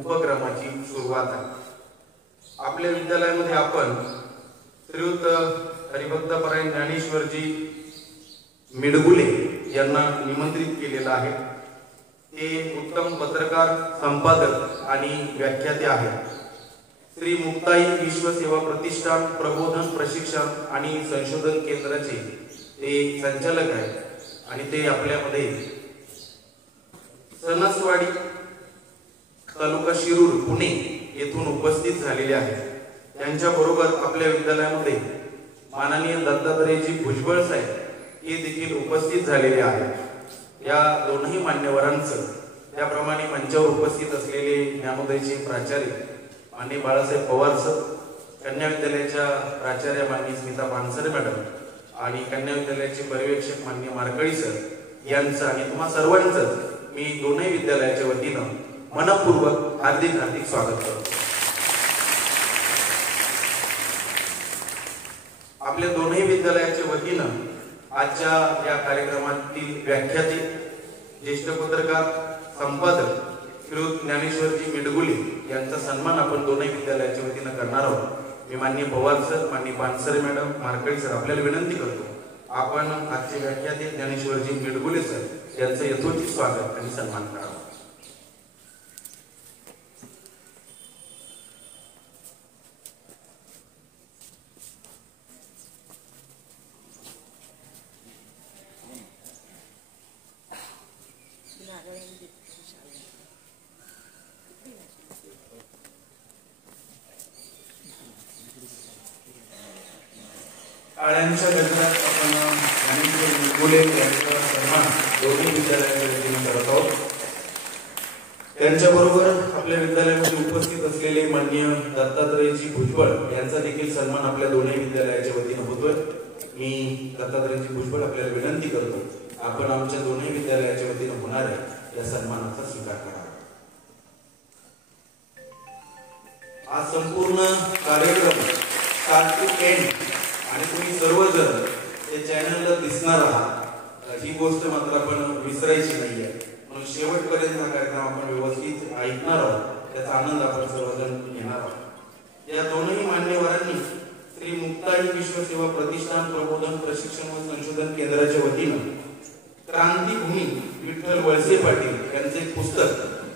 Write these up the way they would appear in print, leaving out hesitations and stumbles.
उपक्रमाची सुरुवात आहे। आपल्या विद्यालयामध्ये आपण श्रीयुत हरिभक्तपरायण ज्ञानेश्वरजी मिडगुले यांना निमंत्रित केलेलं आहे। ते उत्तम पत्रकार, संपादक आणि व्याख्याते आहेत। श्री मुक्ताई विश्व सेवा प्रतिष्ठान प्रबोधन प्रशिक्षण आणि संशोधन केंद्राचे ते संचालक आहेत आणि ते आपल्यामध्ये सणसवाडी तालुका शिरूर पुणे येथून उपस्थित झालेले आहेत। त्यांच्या बरोबर आपल्या विद्यालयामध्ये माननीय दत्तात्रयजी भुजबळ साहेब हे देखील उपस्थित झालेले आहेत। या दोनही मान्यवरांचं त्याप्रमाणे मंचावर उपस्थित असलेले ज्ञानोदयचे प्राचार्य माननीय बाळासाहेब पवार सर, कन्या विद्यालयाच्या प्राचार्य माननीय स्मिता पानसरे मॅडम आणि कन्या विद्यालयाचे पर्यवेक्षक माननीय मारकळी सर यांचं आणि तुम्हा सर्वांचं मी दोन्ही विद्यालयाच्या वतीनं मनपूर्वक हार्दिक स्वागत करतो। आपल्या दोन्ही विद्यालयाच्या वतीनं आजच्या या कार्यक्रमातील व्याख्याते, ज्येष्ठ पत्रकार, संपादक श्रीयुत ज्ञानेश्वरजी मिडगुले यांचा सन्मान आपण दोन्ही विद्यालयाच्या वतीनं करणार आहोत। मी माननीय पवार सर, माननीय पानसरे मॅडम, मारकळी सर आपल्याला विनंती करतो आपण आजचे व्याख्याते ज्ञानेश्वरजी मिडगुले सर यांचं यथोचित स्वागत आणि सन्मान करावा। टाळ्यांच्या गजरात आपण ज्ञानेश्वर मिडगुले यांचा सन्मान दोन्ही विद्यालयाच्या वतीनं करत आहोत। त्यांच्याबरोबर आपल्या विद्यालयामध्ये उपस्थित असलेले माननीय दत्तात्रयजी भुजबळ यांचा देखील सन्मान आपल्या दोन्ही विद्यालयाच्या वतीनं होतोय। मी दत्तात्रयजी भुजबळ आपल्याला विनंती करतो आपण आमच्या दोन्ही विद्यालयाच्या वतीनं होणाऱ्या या सन्मानाचा स्वीकार करा। आज संपूर्ण कार्यक्रम स्टार्ट टू एंड आणि तुम्ही सर्वजण या चॅनलला दिसणार आहात ही गोष्ट मात्र आपण विसरायची नाहीये। म्हणून शेवटपर्यंत हा कार्यक्रम आपण व्यवस्थित ऐकणार आहोत, त्याचा आनंद आपण सर्वजण घेणार आहोत। या दोनही मान्यवरांनी श्री मुक्ताई विश्व सेवा प्रतिष्ठान प्रबोधन प्रशिक्षण व संशोधन केंद्राच्या वतीनं क्रांतीभूमी विठ्ठल वळसे पाटील यांचे एक पुस्तक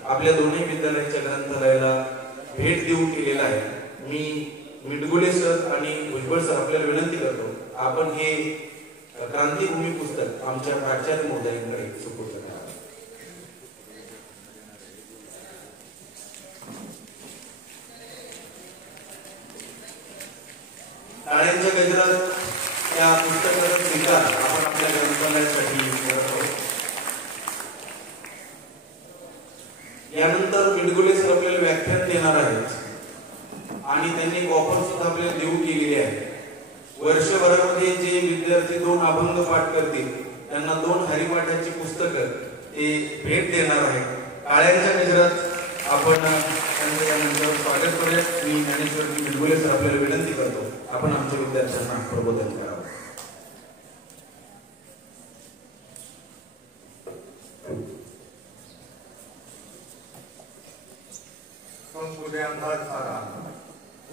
आपल्या दोन्ही विद्यालयाच्या ग्रंथालयाला भेट देऊन केलेलं आहे। मी मिडगुले सर आणि भुजबळ सर आपल्याला विनंती करतो आपण हे क्रांतीभूमी पुस्तक आमच्या प्राचार्य महोदयांकडे सुपूर्द करा। टाळ्यांच्या गजरात त्या पुस्तकाचा स्वीकार आपण आपल्या ग्रंथालयासाठी करत आहोत। यानंतर मिडगुले सर आपल्याला व्याख्यान देणार आहेत आणि त्यांनी एक ऑफर सुद्धा आपल्याला देऊ केलेली आहे। वर्षभरामध्ये जे विद्यार्थी 2 अभंग पाठ करतील त्यांना 2 हरिपाठाची पुस्तकं ते भेट देणार आहेत। टाळ्यांच्या गजरात आपण त्यांचं यानंतर स्वागत करूया। मी ज्ञानेश्वरजी मिडगुले सर आपल्याला विनंती करतो आपण आमच्या विद्यार्थ्यांना प्रबोधन करावं।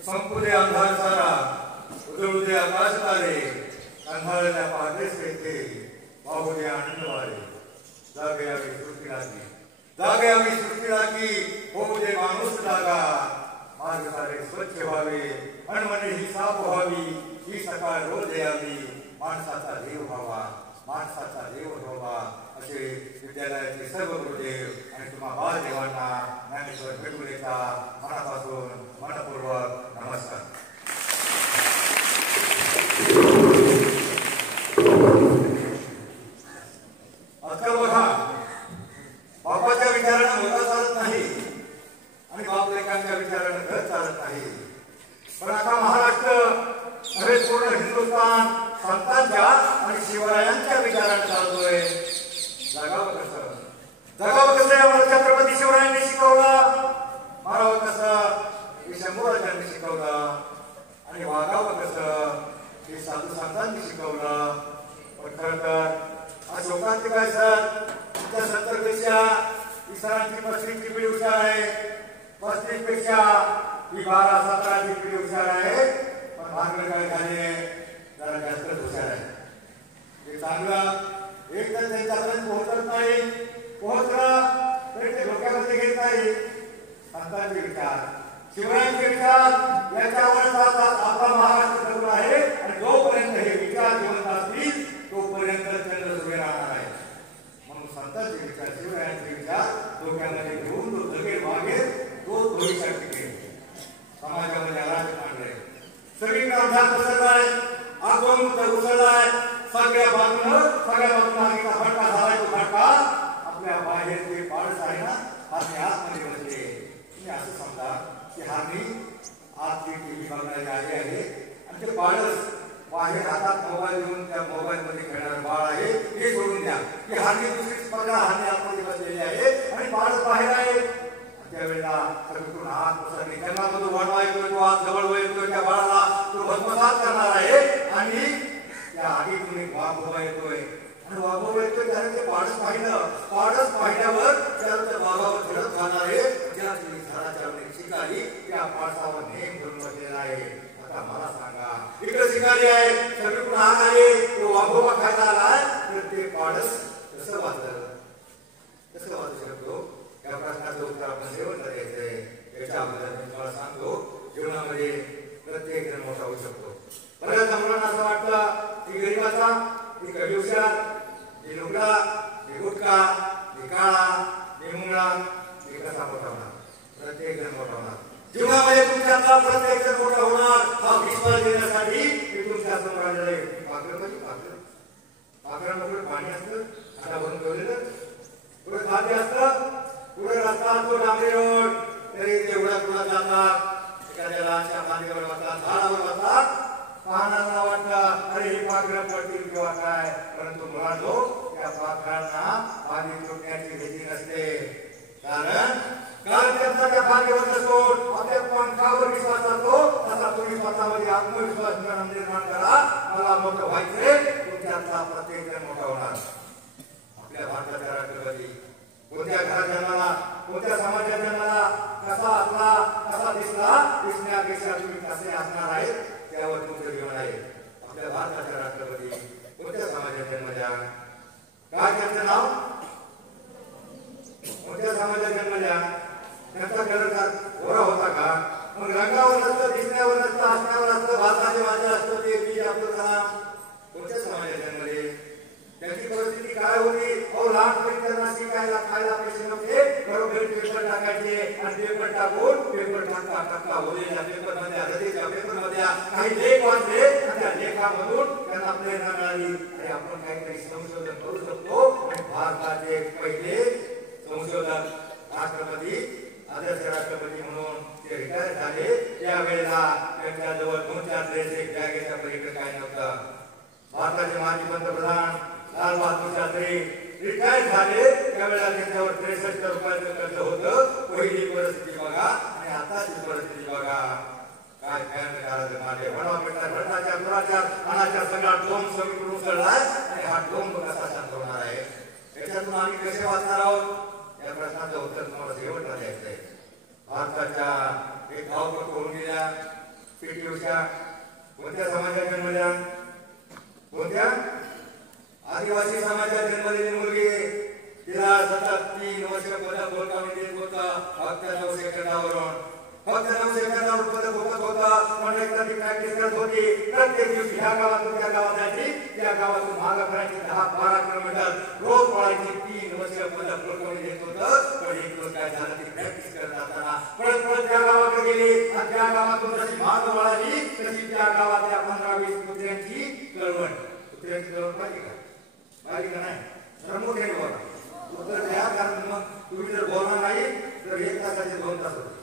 संपुदे अंधार सारा उजळूदे आकाश तारे, अंधारल्या पाहतेच येथे पाहुदे आनंद वारे। जागे आम्ही सृष्टी लागी होऊ दे माणूस जागा, मार्ग सारे स्वच्छ व्हावे अनमने ही साफ व्हावी, ही सकाळ रोज यावी माणसाचा देव व्हावा, माणसाचा देव व्हावा असे विद्यालयाचे सर्व गुरुदेव आणि तुम्हा बालदेवांना ज्ञानेश्वर मिडगुलेचा मनापासून मनपूर्वक नमस्कार। आजकाल बघा बापाच्या विचारानं होता चालत नाही आणि बाप लेकांच्या विचारानं घर चालत नाही, पण आता महाराष्ट्र नव्हे पूर्ण हिंदुस्थान संतांच्या आणि शिवरायांच्या विचारानं चालतोय। जगावं कसं आम्हाला छत्रपती शिवरायांनी शिकवलं, मारावं कसं पेक्षा ही 12-17 पिढी हुशार आहे, पण भानगड काय झाले जरा जास्तच हुशार आहे. ते चांगलं एक तर त्यांच्यापर्यंत पोहोचत नाही, पोहोचलं तरी ते डोक्यामध्ये घेत नाही. संतांचे विचार, शिवरायांचे विचार याच्यावर आपला महाराष्ट्र जगून आहे आणि जोपर्यंत हे विचार जिवंत असतील तोपर्यंत चंद्र सुभे राहणार आहे. म्हणून संतांचे विचार, शिवरायांचे विचार डोक्यामध्ये घेऊन तो जगेल वागेल, तो भविष्यात टिकेल. समाजामध्ये अराजक आणलंय, सगळीकडे अंधार पसरलाय, आगमन उसळलाय, सगळ्या बाजून आगीचा फटका झालाय. तो फटका आपल्या बाहेर जे पाडस आहे ना हारणी आतमध्ये बसले. तुम्ही असं समजा की हारणी आत टीव्ही बघणारी आली आहे आणि ते पाडस बाहेर हातात मोबाईल घेऊन त्या मोबाईल मध्ये खेळणारं बाळ आहे हे सोडून द्या की हारणी दुसरी स्पर्धा हारणी आतमध्ये बसलेली आहे आणि पाडस बाहेर आहे. त्यावेळेला सगळीकडून हात पसरले, जंगलामधून वाढवा येतोय, तो हात जवळ येतोय, त्या बाळाला तो भस्मसात करणार आहे आणि त्या आगीतून एक वाघ उभा येतोय आणि वाघ उभा येतोय. त्याने ते पाडस पाहिलं, पाडस पाहिल्यावर त्याला त्या वाघावर धडक घालणार आहे. ज्या झाडाच्या शिकारी त्या पाडसावर नेम धरून बसलेला आहे. आता मला सांगा, इकडे शिकारी आहे, सगळीकडून हात आले, तो वाघोबा खायला आलाय, तर ते पाडस कसं वाचलं, कसं वाचू शकतो? या प्रश्नाचं उत्तर आपण शेवटला द्यायचंय. याच्याबद्दल मी तुम्हाला सांगतो, जीवनामध्ये प्रत्येक जण मोठा होऊ शकतो. बऱ्याच मुलांना असं वाटतं की गरीबाचा, की कमी हुशार, की लुगडा, की गुटखा, की काळा, की मुंगळा, की कसा मोठा होणार? प्रत्येक जण मोठा होणार. जीवनामध्ये तुमच्यातला प्रत्येक जण मोठा होणार हा विश्वास देण्यासाठी मी तुमच्या समोर आलेलो आहे. पाखरांमध्ये पाणी असतं, आता भरून ठेवलेलं, पुढे खाद्य असतं, पुढे रस्ता असतो डांबरी रोड, तरी तेवढा पुढे जातात. एखाद्याला अशा मार्गावर बसतात, झाडावर बसतात, पाहणाऱ्यांना वाटतं अरे ही पाखरं पडतील किंवा काय, परंतु मुलांनो त्या पाखरांना पाणी सुटण्याची भीती नसते. कारण त्यांचा त्या पाण्यावर नसतो, आपल्या पंखावर विश्वास असतो. तसा तुम्ही स्वतःमध्ये आत्मविश्वास निर्माण करा, मला मोठं व्हायचंय. तुमच्यातला प्रत्येक जण मोठा होणार. आपल्या भारताच्या राष्ट्रपती कोणत्या घरात जन्माला, कोणत्या समाजात जन्माला, कसा असला, कसा दिसण्यापेक्षा तुम्ही कसे असणार आहे त्यावर तुमचं जीवन आहे. आपल्या भारताच्या राष्ट्रपती कोणत्या समाजात जन्मल्या, काय त्यांचं नाव, कोणत्या समाजात जन्मल्या, त्यांचा कलर गोरा होता का? मग रंगावर नसतं, दिसण्यावर नसतं, असण्यावर असतं, भारताचे माझे असतं ते पी अब्दुल कलाम कोणत्या समाजात जन्मले, त्यांची परिस्थिती काय होती? लहानपणी त्यांना शिकायला खायला पैसे नव्हते, घरोघरी पेपर टाकायचे आणि पेपर टाकून पेपर टाकता होलेल्या पेपर मध्ये हळदीच्या पेपर मध्ये काही लेख वाचले आणि त्या लेखामधून त्यांना प्रेरणा मिळाली आणि आपण काहीतरी संशोधन करू शकतो. आणि भारताचे पहिले संशोधक राष्ट्रपती, आदर्श राष्ट्रपती म्हणून ते रिटायर झाले. त्यावेळेला त्यांच्याजवळ 2-4 ड्रेस, एक बॅगेच्या पलीकडे काय नव्हतं. भारताचे माजी पंतप्रधान लाल बहादूर शास्त्री रिटायर झाले, त्यावेळेला त्यांच्यावर 63 रुपयाचं कर्ज होतं. पहिली परिस्थिती बघा आणि आताची परिस्थिती बघा, काय भयानक झालं. माझे भटाच्या दुराचार अनाचार सगळा डोम सगळीकडून उसळलाय आणि हा डोम कसा शांत होणार आहे? त्याच्यातून आम्ही कसे वाचणार आहोत या प्रश्नाचं उत्तर तुम्हाला शेवटला द्यायचं आहे. भारताच्या एक धावपटू होऊन गेल्या पी.टी. उषा कोणत्या समाजात जन्मल्या, कोणत्या आदिवासी समाजात जन्मलेली मुलगी. तिला सतत 3 वर्ष पदक गोलकावणी देत होतं, फक्त 9 सेकंदावरून, फक्त 9 सेकंदावर पदक होतं. पण एकदा ती प्रॅक्टिस करत होती. प्रत्येक दिवशी ह्या गावातून त्या गावात जायची, त्या गावातून मागं करायची 10-12 किलोमीटर रोज पळायची. 3 वर्ष पदक गोलकावणी देत होतं. पण एक दिवस काय झालं, ती प्रॅक्टिस करत असताना परत त्या गावाकडे गेली आणि त्या गावातून जशी मागं वळाली तशी त्या गावातल्या 15-20 कुत्र्यांची कळवण, कुत्र्यांची कळवण पाहिजे का? पाहिजे का नाही? प्रमुख्याने बोला उत्तर द्या, कारण मग तुम्ही जर बोलणार नाही तर 1 तासाचे 2 तास होते.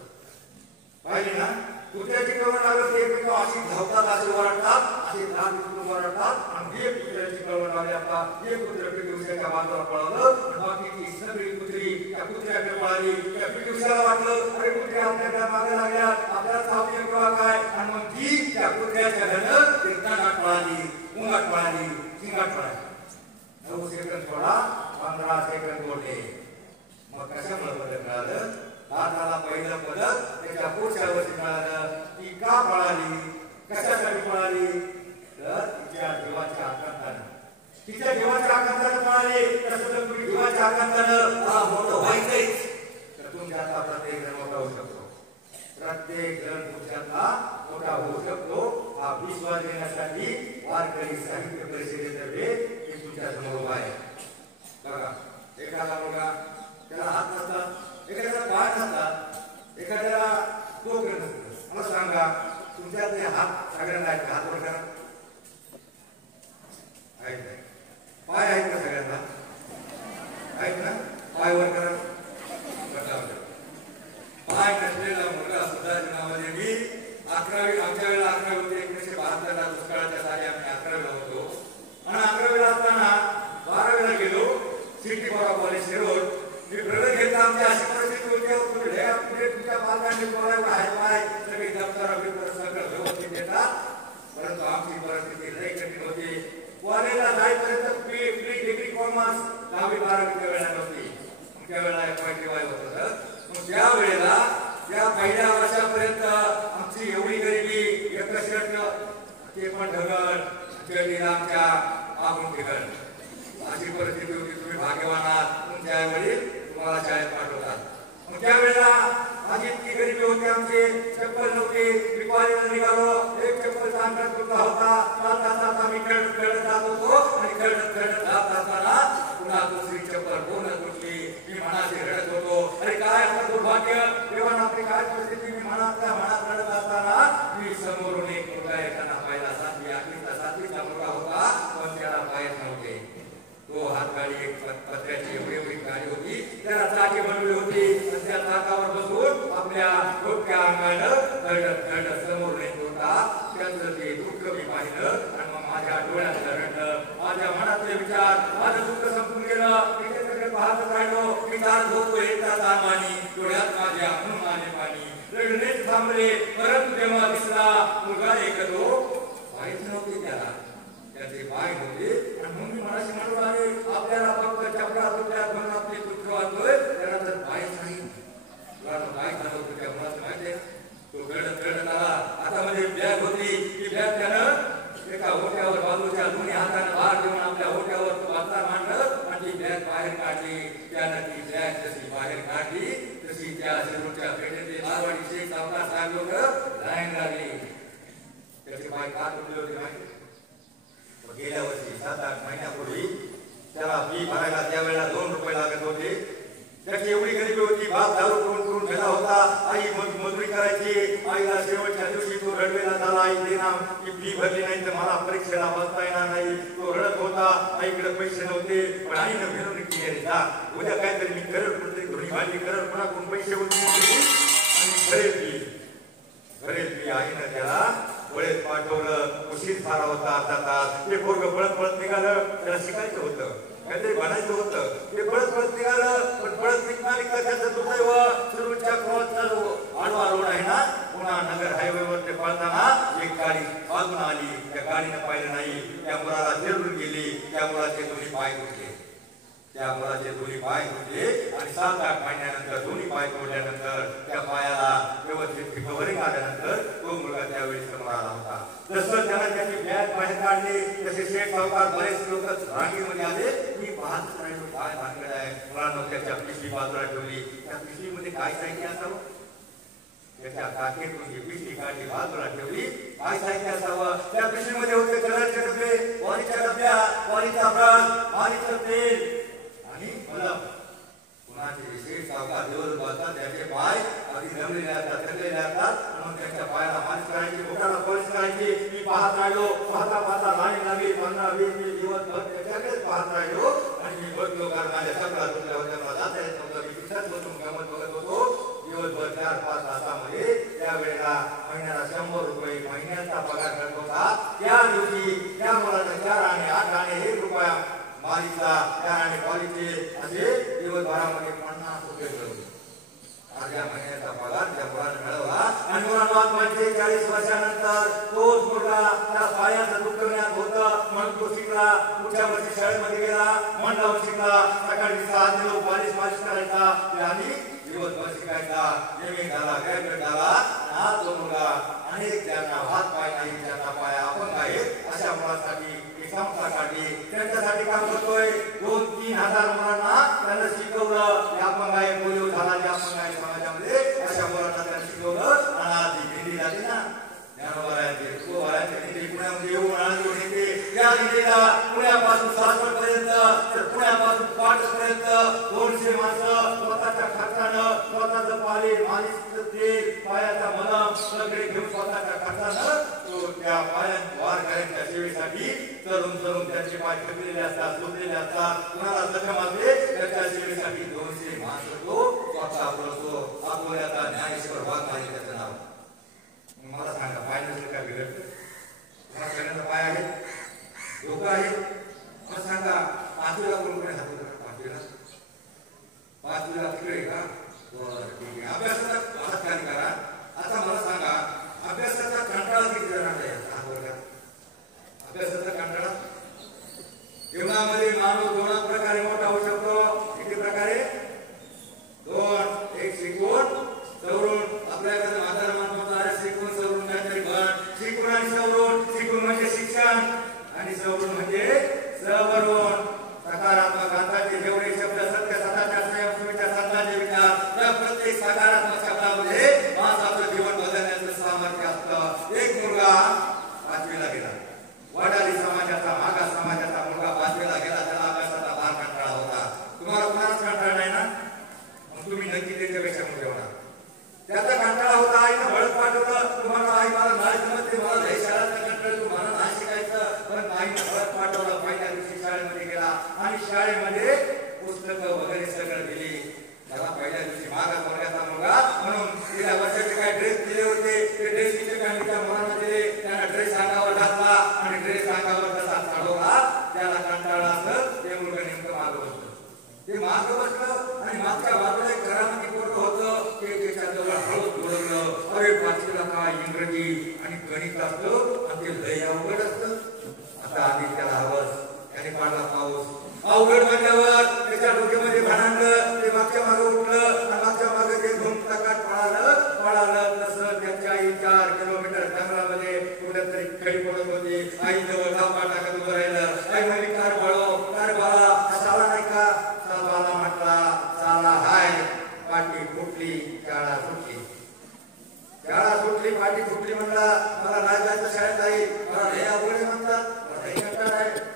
पाहिजे ना? कुत्र्याची कळवण लागत ते एकमेकांना अशी धावतात, अशी ओरडतात, अशी लहान कुत्रे ओरडतात आणि हे कुत्र्याची कळवण लागली. आता हे कुत्रे पी.टी. उषाच्या बाजूला पळालं, बाकीची सगळी कुत्री त्या कुत्र्याकडे पळाली. त्या पी.टी. उषाला वाटलं अरे कुत्रे आपल्याकडे मागे लागल्या, आपल्याला धावते किंवा काय, आणि मग ती त्या कुत्र्याच्या घरनं एक गाठ पळाली, मुंगाट पळाली, चिंगाट पळाली. 9 सेकंद सोडा, 15 सेकंद बोलले. मग कशामुळे पदक मिळालं? भारताला पहिलं पदक त्याच्या प्रत्येक जण तुमच्यातला मोठा होऊ शकतो हा विश्वास देण्यासाठी वारकरी साहित्य परिषदेतर्फे मी तुमच्या समोर उभा आहे. बघा, एखादा मुलगा त्याला हात नसतात, एखाद्याला पाय नसतात, एखाद्याला डोकं नसतं. मला सांगा, तुमच्यातले हात सगळ्यांना आहेत, हात वर करा. आहेत नाही, पाय आहेत ना सगळ्यांना? आहेत ना? पाय वर करा. पाय नसलेला मुलगा सुद्धा जीवनामध्ये मी 11वी, आमच्या वेळेला 11वी होते. 1972ला दुष्काळाच्या साली आम्ही 11वीला होतो. आणि 11वीला असताना 12वीला गेलो सिटी कॉलेज शिरोळ. मी प्रगत घेतला. आमची अशी परिस्थिती होती, तुमच्या पालकांनी बोलायला आहे पाय सगळी दप्तर सगळं व्यवस्थित देतात, परंतु आमची परिस्थिती लई कठीण होती. कॉलेजला जाईपर्यंत प्री डिग्री कॉमर्स 10वी 12वीच्या वेळेला नव्हती. आमच्या वेळेला FY होतं. मग त्या वेळेला त्या पहिल्या वर्षापर्यंत आमची एवढी गरिबी, एक शर्ट ते पण ढगल, शर्टीला आमच्या मागून ठिकाण, अशी परिस्थिती होती. तुम्ही भाग्यवान आहात, तुमच्या आई वडील तुम्हाला शाळेत पाठवतात. मग त्यावेळेला माझी इतकी गरिबी होती, आमची चप्पल नव्हती. मी कॉलेजला निघालो, एक चप्पलचा अंतर तुटला होता. चालता चालता मी खेळत जात होतो आणि खेळत जात असताना पुन्हा दुसरी चप्पल पूर्ण तुटली. मी मनाशी रडत होतो, अरे काय आपलं दुर्भाग्य, देवान आपली काय परिस्थिती. मी मनात रडत असताना मी समोरून एक मुलगा एकाना पाहिला. 7वीचा मुलगा होता, पण त्याला पायच नव्हते. तो हातगाडी एक पत्र्याची एवढी गाडी होती, त्याला चाकी बनवली होती. त्या चाकावर बसून आपल्या डोक्या अंगानं घरडत समोर येत होता. त्याचं ते दुःख मी पाहिलं आणि मग माझ्या डोळ्यातलं रडलं, माझ्या मनातले विचार, माझं दुःख संपून गेलं. मी त्याच्याकडे पाहतच राहिलो. मी चालत होतो एकदा तामानी, डोळ्यात माझ्या म्हणून आले पाणी. रडणेच थांबले, परंतु जेव्हा दिसला मुलगा एक तो पायच नव्हते त्याला, त्याचे पाय होते. आणि मग मी मनाशी म्हणून आले, आपल्याला फक्त चपला तुटल्या म्हणून आपले दुःख वाटतोय, त्याला तर पायच नाही. काय झालं होतं त्या मुलाचं माहितीये? तो रडत आला. आता मध्ये बॅग होती, ती बॅग त्यानं एका ओट्यावर बाजूच्या दोन्ही हाताने भार देऊन आपल्या ओट्यावर तो बाजूला मांडलं आणि ती बॅग बाहेर काढली. त्यानं ती बॅग जशी बाहेर काढली तशी त्या शिरूरच्या पेठेतले मारवाडी शेख सावकार साहेब लोक लाईन लागली. त्याचे पाय का तुटले होते माहिती? गेल्या वर्षी 7-8 महिन्यापूर्वी त्याला फी भरायला त्यावेळेला 2 रुपये लागत होते. त्याची एवढी गरिबी होती, बाप दारू करून गेला होता. आई मजुरी करायची. आईला शेवटच्या दिवशी तो रडवेला झाला, आई देना की फी भरली नाही तर मला परीक्षेला बसता येणार नाही. तो रडत होता. आईकडे पैसे नव्हते, पण आईनं विनवणी केली, जा उद्या काहीतरी मी करेल, प्रत्येक घरी भांडी करेल, कोणाकडून पैसे होते आणि घरेल फी. आईनं त्याला वळेत पाठवलं. उशीर झाला होता अर्धा तास. ते पोरगं पळत निघालं. त्याला शिकायचं होतं, काहीतरी बनायचं होतं. ते पळत निघालं, पण पळत निघाली त्याचं दुर्दैव शिरूरच्या क्रॉसचा आडवा रोड आहे ना, पुन्हा नगर हायवेवर ते पळताना एक गाडी बाजून आली. त्या गाडीनं पाहिलं नाही, त्या मुलाला चिरडून गेली. त्या मुलाचे दोन्ही पाय तुटले. आणि 7-8 महिन्यानंतर दोन्ही पाय तोडल्यानंतर त्या पायाला व्यवस्थित रिकव्हरी आल्यानंतर तो मुलगा त्यावेळी समोर आला होता. जसं त्यानं त्याची बॅग बाहेर काढली तसे शेख सावकार बरेच लोक रांगेमध्ये आले. मी पाहतच राहिलो, काय भानगड आहे. मुलांना त्याच्या पिशवी बाजूला ठेवली. त्या पिशवीमध्ये काय साहित्य असावं? त्याच्या काखेतून ही पिशवी काढली, बाजूला ठेवली. काय साहित्य असावं? त्या पिशवीमध्ये होते कलरचे डबे, वारीच्या डब्या, वारीचा ब्रश, वारीचं तेल आणि मलम. कुणाचे शेख सावकार दिवस बसतात, त्याचे पाय आधी जमलेले असतात, थकलेले असतात. म्हणून त्यांच्या पायाला मालिश करायची, बोटाला पॉलिश करायची. मी पाहत राहिलो. पाहता लाईन लागली. 15-20 दिवस त्याच्याकडेच पाहत राहिलो. आणि मी बसलो, कारण माझ्या सगळ्या तुटल्या होत्या, मला जाता येत नव्हतं. मी तिथंच बसून गमत बघत होतो. दिवसभर 4-5 तासामध्ये त्यावेळेला महिन्याला 100 रुपये महिन्याचा पगार करत होता. त्या दिवशी त्या मुलाला 4 आणे 8 आणे 1 रुपया मालिशला, 4 आणे पॉलिशचे, असे दिवसभरामध्ये 50 रुपये मिळवले. या महिन्याचा पगार त्या मुलाने मिळवला. आणि मुलांना म्हणजे 40 वर्षानंतर तोच मुलगा त्या पायाचं दुःख ज्ञात होतं म्हणून तो शिकला. पुढच्या वर्षी शाळेमध्ये गेला, मन लावून शिकला. सकाळी 6 दिवस मालिश करायचा आणि दिवसभर शिकायचा. नेहमी झाला, ग्रॅज्युएट झाला. हा तो मुलगा अनेक ज्यांना हात पाय नाही, ज्यांना पाय अपंग आहेत, अशा मुलांसाठी एक संस्था काढली. त्यांच्यासाठी काम करतोय. 2-3 हजार मुलांना त्यांना शिकवलं. अपंग आहे, पोलिओ झाला, अपंग आहे समाजामध्ये, अशा मुलांना त्यांना शिकवलं. आणि मालिशचं तेल, पायाचा मलम सगळे घेऊन स्वतःच्या खर्चानं तो त्या वारकऱ्यांच्या सेवेसाठी चढून त्यांचे पाय ठेवलेले असतात, झोपलेले असतात. कुणाला जखम असते त्याच्या सेवेसाठी 200 माणसं तो स्वतः बोलतो. अकोल्याचा ज्ञानेश्वर वाघमारे त्याचं नाव. मला सांगा पाय नसेल काय बिघडतं? तुम्हाला सगळ्यांचा पाय आहे, डोकं आहे. मला सांगा पाचवीला कोणकडे हात होता? पाचवीला तिकडे का? ठीक आहे. अभ्यासाचा हात खाली करा. आता मला सांगा अभ्यासाचा कंटाळा किती जणांना आहे? अभ्यासाचा कंटाळा जीवनामध्ये माणूस 2 प्रकारे मोठा होऊ शकतो. किती प्रकारे? 2. एक शिकून सवरून. आपल्याकडे म्हातारा माणूस आहे, शिकून सवरून काहीतरी बन. शिकून आणि सवरून. शिकून म्हणजे शिक्षण आणि सवरून म्हणजे सवरून. सकारात्मक अर्थाचे जेवढे शब्द सत्य सदाच्या स्वयंस्फूर्तीच्या संतांचे विचार त्या प्रत्येक सकारात्मक शब्दामध्ये माणसाचं जीवन बदलण्याचं सामर्थ्य असतं. एक मुलगा 5वीला गेला. वडारी समाजाचा मागास समाजाचा मुलगा 5वीला गेला. त्याला अभ्यासाचा फार कंटाळा होता. तुम्हाला कोणालाच कंटाळा नाही ना? मग तुम्ही नक्की त्याच्यापेक्षा मोठे होणार. त्याचा कंटाळा होता. आईनं बळत पाठवलं. तुम्हाला आई मला नाही जमत, मला लय शाळेचा कंटाळा, तुम्हाला नाही शिकायचं. पण आईनं बळत पाठवलं. पहिल्या दिवशी शाळेमध्ये गेला आणि शाळेमध्ये पुस्तकं वगैरे सगळं दिली. त्याला पहिल्या दिवशी मागास वर्गाचा मुलगा म्हणून गेल्या वर्षाचे काय ड्रेस दिले होते ते ड्रेस शिक्षकांच्या मुलांना दिले. त्याला ड्रेस अंगावर घातला आणि ड्रेस अंगावर कसा चढवला. त्याला कंटाळा असं ते मुलगा नेमकं मागं बसलं. ते मागं बसलं आणि मागच्या बाजूला एक घरामध्ये पोरगं होतं. ते त्याच्या जवळ हळूच बोलवलं. अरे 5वीला काय इंग्रजी आणि गणित असतं आणि ते लय अवघड असतं. आता आधी त्याला हवस. त्याने पाडला पाऊस. अवघड म्हणल्यावर त्याच्या डोक्यामध्ये भांडलं. ते मागच्या मागे उठलं आणि मागच्या मागे ते धूम टकाट पळालं. तसं त्यांच्या 4 किलोमीटर जंगलामध्ये कुठेतरी खडी पडत होती. आई जवळ धावपा टाकत उभं राहिलं. आई म्हणजे कार बाळा साला नाही का? साला म्हटला साला हाय. पाठी फुटली, शाळा सुटली. शाळा सुटली, पाठी फुटली म्हणला. मला नाही जायचं शाळेत आई. मला लय अवघड म्हणतात. मला लय कंटाळा आहे.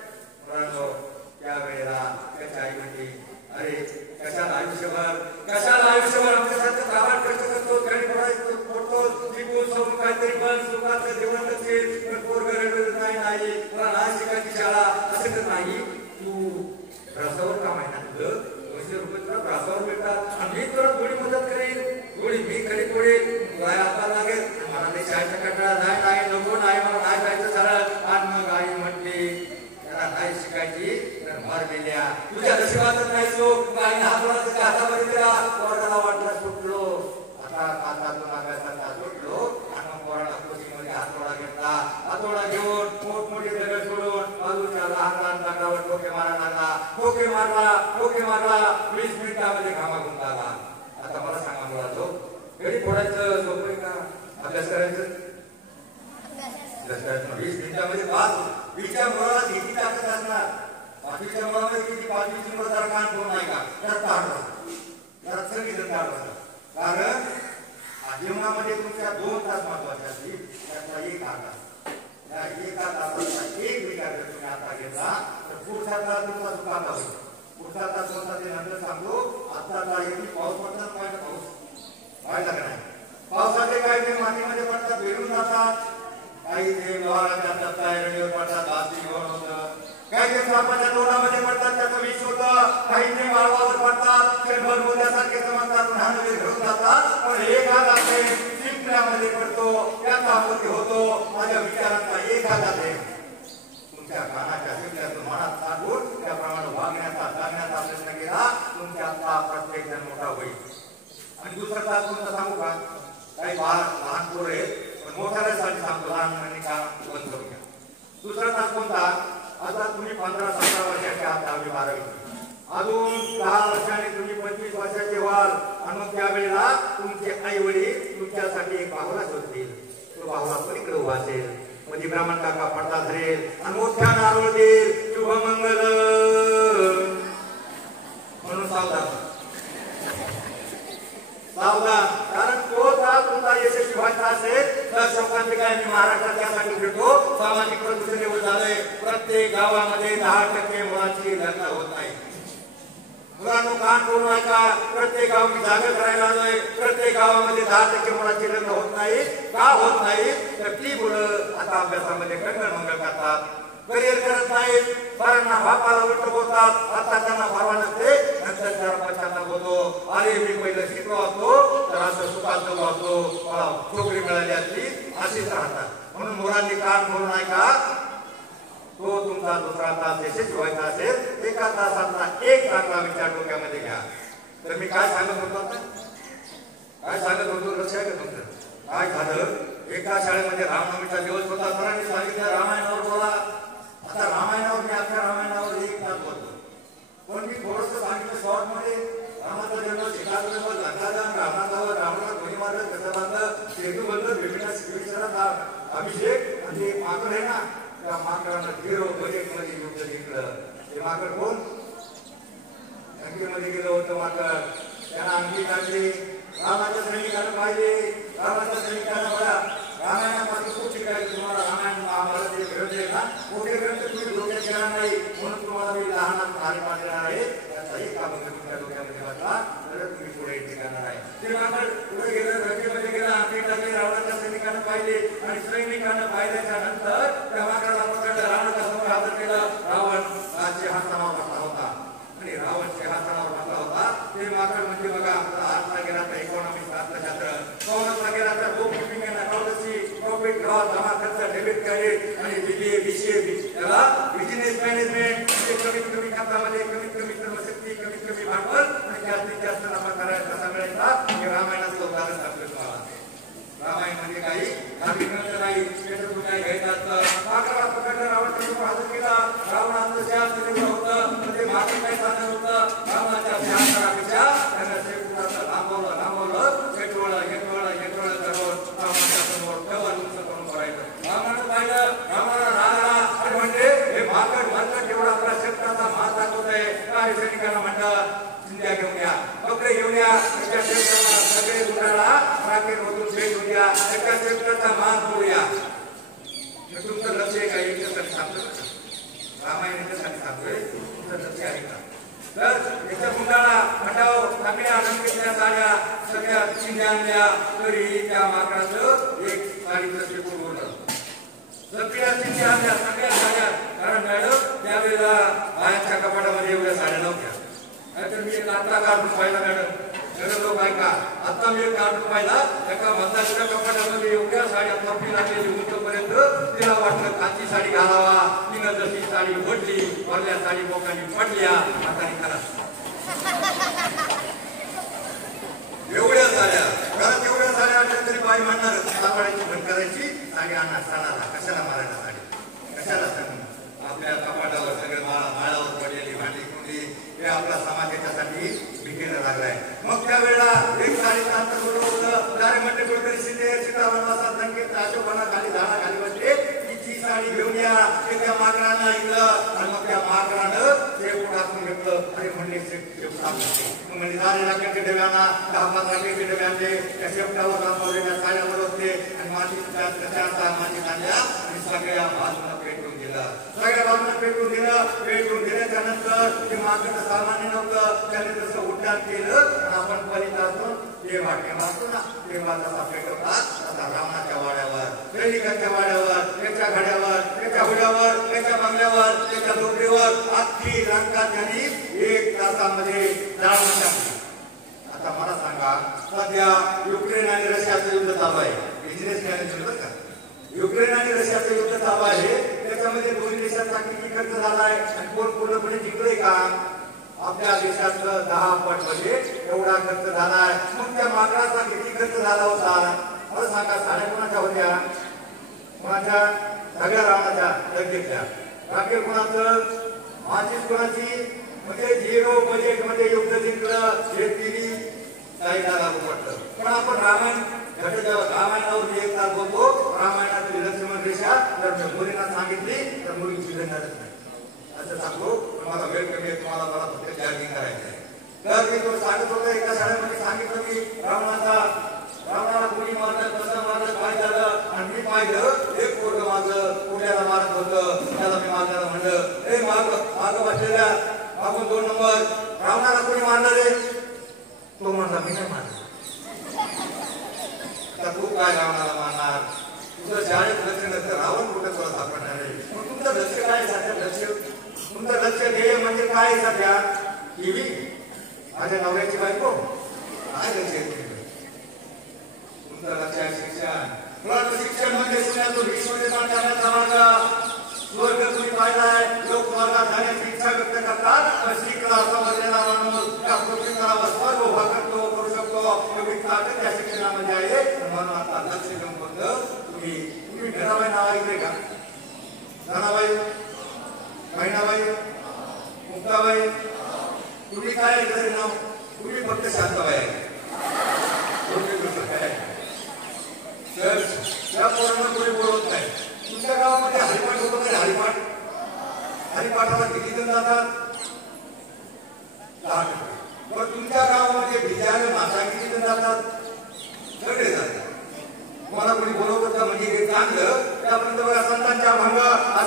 त्यावेळेला त्याच्या आई म्हणते अरे कशाला आयुष्यभर आमच्यासारखं गावात कष्ट करतो, घरी पडतो, शिकून सवरून काहीतरी पण सुखाचं जीवन असेल पण पोरगं रडत नाही. मला नाही शिकायची शाळा असं तर नाही. तू रसावर काम आहे ना तुझं? 200 रुपये तुला रसावर मिळतात आणि मी तुला थोडी मदत करेन. थोडी मी खरी पडेल. गाय आता लागेल. मला ते शाळेचा कंटाळा नाही नको नाही. मला नाही जायचं सरळ. आणि मग आई म्हटली त्याला नाही शिकायची तर मारलेल्या तुझ्या नशिबातच नाही. तो गायीने हातामध्ये दिला. पोराला वाटलं सुटलो. आता कातातून अभ्यासाचा सुटलो आणि मग पोराला कोशीमध्ये हातोडा घेतला. हातोडा घेऊन मोठमोठे दगड सोडून बाजूच्या लहान दगडावर ठोके मारायला लागला. ठोके मारला. 20 मिनिटामध्ये घामा गुंताला. आता मला सांगा मुलाचो घरी फोडायचं सोपं का अभ्यास करायचं? 20 मिनिटामध्ये पास. 20च्या मुलाला किती ताकद असणार? 5वीच्या मुलामध्ये किती? 5वीची मुलं जरा कान ठेवून नाही का जरा ताट जरा संगीत ताट बसतात. कारण जीवनामध्ये तुमच्या 2 तास महत्वाचे असतील. त्याचा 1 तास. त्या 1 तासाचा 1 विचार जर तुम्ही आता घेतला तर पुढचा तास तुमचा सुखाचा होईल. पुढचा तास कोणता ते नंतर सांगतो. आत्ताचा एवढी पाऊस पडतात पाहिजे. पाऊस व्हायला का नाही? पावसाचे काही ते मातीमध्ये पडतात, भिडून जातात. काही ते व्यवहारात जातात, काय रडीवर पडतात, भाजी घेऊन होतं. काही ते सापाच्या तोंडामध्ये पडतात, त्याचं विष होतं. काही ते माळवावर पडतात, क्षणभर बोलल्यासारखे समजतात, उन्हामध्ये घडून जातात. पण एक हात आहे शिंपण्यामध्ये पडतो, त्याचा अमृती होतो. माझ्या विचारांचा एक हात आहे तुमच्या कानाच्या शिंपल्यातून मनात साठवून त्याप्रमाणे वागण्याचा जगण्याचा प्रयत्न केला. तुमच्यातला प्रत्येक जण मोठा होईल. आणि दुसरा तास तुमचा सांगू का? काही लहान पोरं आहेत पण मोठ्यासाठी सांगतो. लहान मुलांनी का बंद करू घ्या. दुसरा तास कोणता? आता तुम्ही 15-17 वर्षाचे आहात, 10वी 12वी. अजून 10 वर्षांनी तुम्ही 25 वर्षाचे व्हाल आणि मग त्यावेळेला तुमचे आई वडील तुमच्यासाठी एक बाहुला शोधतील. तो बाहुला पलीकडे उभा असेल. मध्ये ब्राह्मण काका पडदा धरेल आणि मोठ्या नारळ देईल. शुभमंगल म्हणून सावधान. कारण तो तास तुमचा यशस्वी व्हायचा असेल तर शोकांचे काय मी महाराष्ट्रात त्यासाठी फिरतो. सामाजिक प्रदूषण एवढं झालंय. प्रत्येक गावामध्ये 10% मुलांची लग्न होत नाही. मुलांनो का कान करू नका. प्रत्येक गाव मी जागा करायला आलोय. प्रत्येक गावामध्ये 10% मुलांची लग्न होत नाही. का होत नाही तर ती मुलं आता अभ्यासामध्ये गंगनमंगल करतात, करिअर करत नाहीत, सरांना बापाला उलट बोलतात. आता त्यांना परवा नसते, नंतर त्याला पश्चाताप होतो. अरे मी पहिलं शिकलो असतो तर असं सुखात जगलो असतो, मला नोकरी मिळाली असती, अशीच राहतात. म्हणून मुलांनी कान करू नका. तो तुमचा दुसरा तास यशस्वी व्हायचा असेल, एका तासातला एक चांगला विचार डोक्यामध्ये घ्या. तर मी काय सांगत होतो, काय सांगत होतो लक्ष आहे का तुमचं? काय झालं, एका शाळेमध्ये रामनवमीचा दिवस होता. सरांनी सांगितलं रामायणावर बोला. आता रामायणावर मी अख्या रामायणावर एक तास बोलतो, पण मी थोडस सांगितलं शॉर्ट मध्ये. रामाचा जन्म सीताजन्म लंकादहन, रावणावर रावणाला कोणी मारलं, कसं बांधलं, सेतू बनलं, विभीषणाचा अभिषेक, आणि माकड आहे ना, त्या माकडानं झिरो बजेटमध्ये युद्ध जिंकलं. ते माकड कोण? लंकेमध्ये गेलं होतं माकड, त्यांना अंगी काढली. रामाच्या सैनिकांना पाहिले, रामाच्या सैनिकांना बघा. रामायणामध्ये खूप शिकायचं तुम्हाला. रामायण आम्हाला जे मिळवले ना, मोठे ग्रंथ तुम्ही डोक्यात घेणार नाही, म्हणून तुम्हाला मी लहान कार्यक्रम देणार आहे. त्याचा एक काम तुमच्या डोक्यामध्ये वाटला तर तुम्ही पुढे ठिकाणार आहे. ते माकड पुढे गेलं, लंकेमध्ये गेलं, अंगी टाकले. रावणाच्या सैनिकांना पाहिले आणि सैनिकांना पाहिल्याच्या नंतर त्या माकडाला पकडलं, रावणाच्या समोर हजर केलं. रावण सिंहासनावर बसला होता आणि रावण सिंहासनावर बसला होता. ते माकड म्हणजे बघा, आपला 8ला गेला तर इकॉनॉमिक्स, 7ला शास्त्र, 14ला गेला तर book keeping and accountancy, profit loss, जमा खर्च, डेबिट क्रेडिट आणि बीबीए बीसीए, त्याला बिझनेस मॅनेजमेंट. म्हणजे कमीत कमी खर्चामध्ये कमीत कमी श्रमशक्ती, कमीत कमी भांडवल आणि जास्तीत जास्त नफा करायचा कसा मिळायचा, हे रामायणाचं उदाहरण सांगतो तुम्हाला. रामायण म्हणजे काही धार्मिक ग्रंथ नाही, त्याच्यातून काय घ्यायचं असतं. माकडाला पकडलं, रावणाच्या समोर हजर केला. रावणाचं सिंहासन होतं, म्हणजे माकड काय सांगत होतं, रावणाच्या सिंहासनापेक्षा त्यांना शेपूटाचं लांबवलं येटवळं करून रावणाच्या समोर ठेवून उंच करून करायचं. रावणानं पाहिलं, रावणाला राग आला आणि म्हणजे हे माकड तेवढा आपला शेपटाचा मान दाखवत आहे. काही सैनिकांना म्हणतात चिंध्या घेऊन या, कपडे घेऊन या, एका शेपटाला सगळे गुंडाळा राखेल मधून भेटून द्या, एका शेपटाचा मान करूया. तुमचं लक्ष आहे का? याच्यासाठी सांगतो रामायण, याच्यासाठी सांगतोय, तुमचं लक्ष आहे का? तर याच्या गुंडाळा हटाव, सगळ्या रंगीतल्या साड्या, सगळ्या चिंध्या आणल्या, तरी त्या माकडाचं एक साडीचं शेपूट उरलं. सगळ्या चिंध्या आणल्या, सगळ्या साड्या, कारण मॅडम त्यावेळेला बायांच्या कपाटामध्ये एवढ्या साड्या नव्हत्या. नाहीतर मी एक आता कार्टून पाहिला मॅडम, सगळे लोक ऐका, आता मी एक कार्टून पाहिला, एका मताच्या कपाटामध्ये एवढ्या साड्या थपी लागलेली उंचपर्यंत, तिला वाटलं काची साडी घालावा. तिनं जशी साडी ओढली, वरल्या साडी बोकांनी पडल्या, हाताने करा एवढ्या साड्या. घरात एवढ्या साड्या आल्या तरी बाई म्हणणार सापडायची बंद करायची, साडी आणा सणाला, कशाला मारायला साडी, कशाला सण. आपल्या कपाटावर सगळे माळावर पडलेली भांडी कुंडी, हे आपला समाज याच्यासाठी विकेला लागलाय. मग त्यावेळेला एक साडीचं अंतर बरोबर होतं. दारे म्हणते कुठेतरी सीता वनवासात लंकेत अशोकाला खाली झाडाखाली बसले, ती साडी घेऊन या. ते त्या माकडानं ऐकलं आणि मग त्या माकडानं ते टाकून घेतलं आणि म्हणले म्हणजे 10 लाखाच्या डब्यांना 10-5 लाखाच्या डब्यांचे त्या शेपटावर लांबवलेल्या साड्यावर होते आणि मातीच्या माती आणल्या आणि सगळ्या बाजूला पेटून दिलं. सगळ्या बाजूला पेटून दिल्याच्या नंतर ते माकड सामान्य नव्हतं. त्याने जसं उड्डाण केलं आणि आपण पलीकडे असतो ते वाटे मारतो ना, तेव्हा जसा पेटवतात तसा रावणाच्या वाड्यावर, सैनिकांच्या वाड्यावर, त्याच्या घड्यावर, त्याच्या हुड्यावर, त्याच्या बंगल्यावर, त्याच्या झोपडीवर अख्खी लंका त्यांनी 1 तासामध्ये जाळून टाकली. आता मला सांगा, सध्या युक्रेन आणि रशियाचं युद्ध चालू आहे. बिझनेस मॅनेजमेंट बरं का, युक्रेन आणि रशियाचं युद्ध चालू आहे. त्याच्यामध्ये दोन्ही देशांचा किती खर्च झालाय आणि कोण पूर्णपणे जिंकलंय का? आपल्या देशाचं 10 पट म्हणजे एवढा खर्च झालाय. मग त्या माकडाचा किती खर्च झाला होता मला सांगा. साड्या कोणाच्या होत्या? कोणाच्या? सगळ्या रावणाच्या लगेचच्या. राखेल कोणाचं? माचीस कोणाची? म्हणजे 0 बजेट मध्ये युद्ध जिंकलं. हे तिन्ही साईडला लागू पडलं. पण आपण रामायणावर मी एक तास बोलतो. रामायणातली लक्ष्मण रेषा जर मुलींना सांगितली तर मुली सुधारणारच नाही असं सांगतो. तुम्हाला वेळ कमी आहे, तुम्हाला मला फक्त जॉगिंग करायचं आहे. तर मी तो सांगत होतो, एका शाळेमध्ये सांगितलं की रावणाला कोणी मारलं, कसं मारलं, काय झालं. आणि मी पाहिलं एक पोरगं माझं पुण्याला मारत होतं. त्याला मी मारल्याला म्हणलं, ए माग बसलेल्या मागून 2 नंबर, रावणाला कोणी मारलं रे? आता तू काय रावणाला मारणार? तुझं शाळेत लक्ष नसतं, रावण कुठं तुला सापडणार आहे? मग तुमचं लक्ष काय सध्या? तुमचं लक्ष ध्येय म्हणजे काय सध्या? टीव्ही, माझ्या नवऱ्याची बायको, काय लक्ष आहे तुमचं? लक्ष आहे शिक्षण. शिक्षण म्हणजे पुण्यातून विश्वविद्यालय करण्याचा मार्ग. स्वर्ग तुम्ही पाहिलाय, लोक स्वर्गात जाण्याची इच्छा व्यक्त करतात, पण शिकला समजलेला माणूस त्या पृथ्वीतलावर स्वर्ग उभा करू शकतो एवढी ताकद त्या शिक्षणामध्ये आहे. म्हणून आता लक्ष देऊन फक्त तुम्ही घराबाई नाव ऐकले का? धनाबाई, बहिणाबाई, मुक्ताबाई, तुम्ही काय ऐकलं नाव? तुम्ही फक्त शांताबाई आहे. तर त्या पोरांना कोणी बोलत नाही. तुमच्या गावामध्ये हरिपाठ होतो काय? हरिपाठाला किती जण जातात? 10 टक्के. पण तुमच्या गावामध्ये भिजायला माता किती जण जातात? सगळे जातात. तुम्हाला कोणी बोलवत का? म्हणजे हे चांगलं. त्यापर्यंत बघा संतांच्या अभंग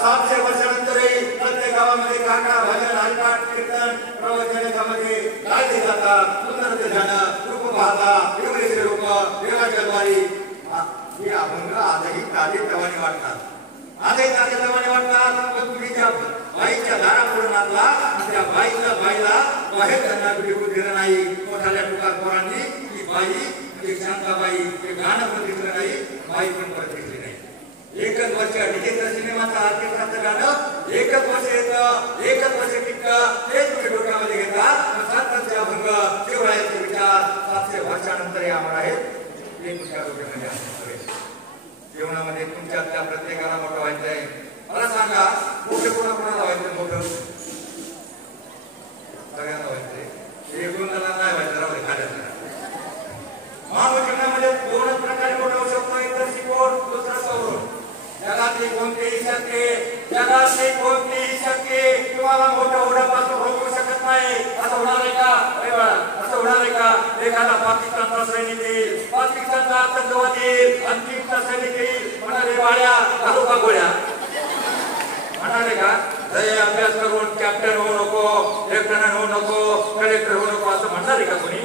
700 वर्षानंतरही प्रत्येक गावामध्ये काका, भजन, हरिपाठ, कीर्तन, प्रवचन याच्यामध्ये गायले जातात. सुंदर ध्यान, रूप पाहता, एवढे लोक देवाच्या द्वारी हे अभंग आजही ताजेतवाने वाटतात. आजही ताजेतवाने वाटतात. पण तुम्ही ज्या बाईच्या दारापुढे नाचला, त्या बाईला बाहेर त्यांना बिलकुल दिलं नाही. मोठ्याल्या तुकारामांनी ती बाई शांताबाई हे गाणं पण दिसलं नाही, बाई पण परत दिसली नाही. एकच वर्ष डिजिटल सिनेमाचं आर्टिस्टाचं गाणं एकच वर्ष येतं, एकच वर्ष टिकतं. ते तुम्ही डोक्यामध्ये घेता. संतांचे अभंग, शिवरायांचे विचार 700 वर्षानंतरही आम्हाला आहेत. ते तुमच्या डोक्यामध्ये असतात. जीवनामध्ये तुमच्या त्या प्रत्येकाला मोठं व्हायचंय. मला सांगा, मोठे कोणाला व्हायचं? मोठं सगळ्यांना व्हायचंय. एक दोन जणांना नाही व्हायचं. राहू दे, खाण्याचं. मानव जीवनामध्ये 2 प्रकारे मोठं होऊ शकतो. एक तर शिकवण, दुसरं सवरून. जगातली कोणतीही शक्ती तुम्हाला मोठं होण्यापासून रोखू शकत नाही. असं होणार आहे का? असं होणार आहे का? एखादा पाकिस्तानचा सैनिक येईल, पाकिस्तानचा आतंकवादी येईल, अंतिमचा सैनिक येईल, म्हणाले वाड्या घालू का गोळ्या? म्हणाले का? अभ्यास करून कॅप्टन होऊ नको, लेफ्टनंट होऊ नको, कलेक्टर होऊ नको असं म्हणणार आहे का कोणी?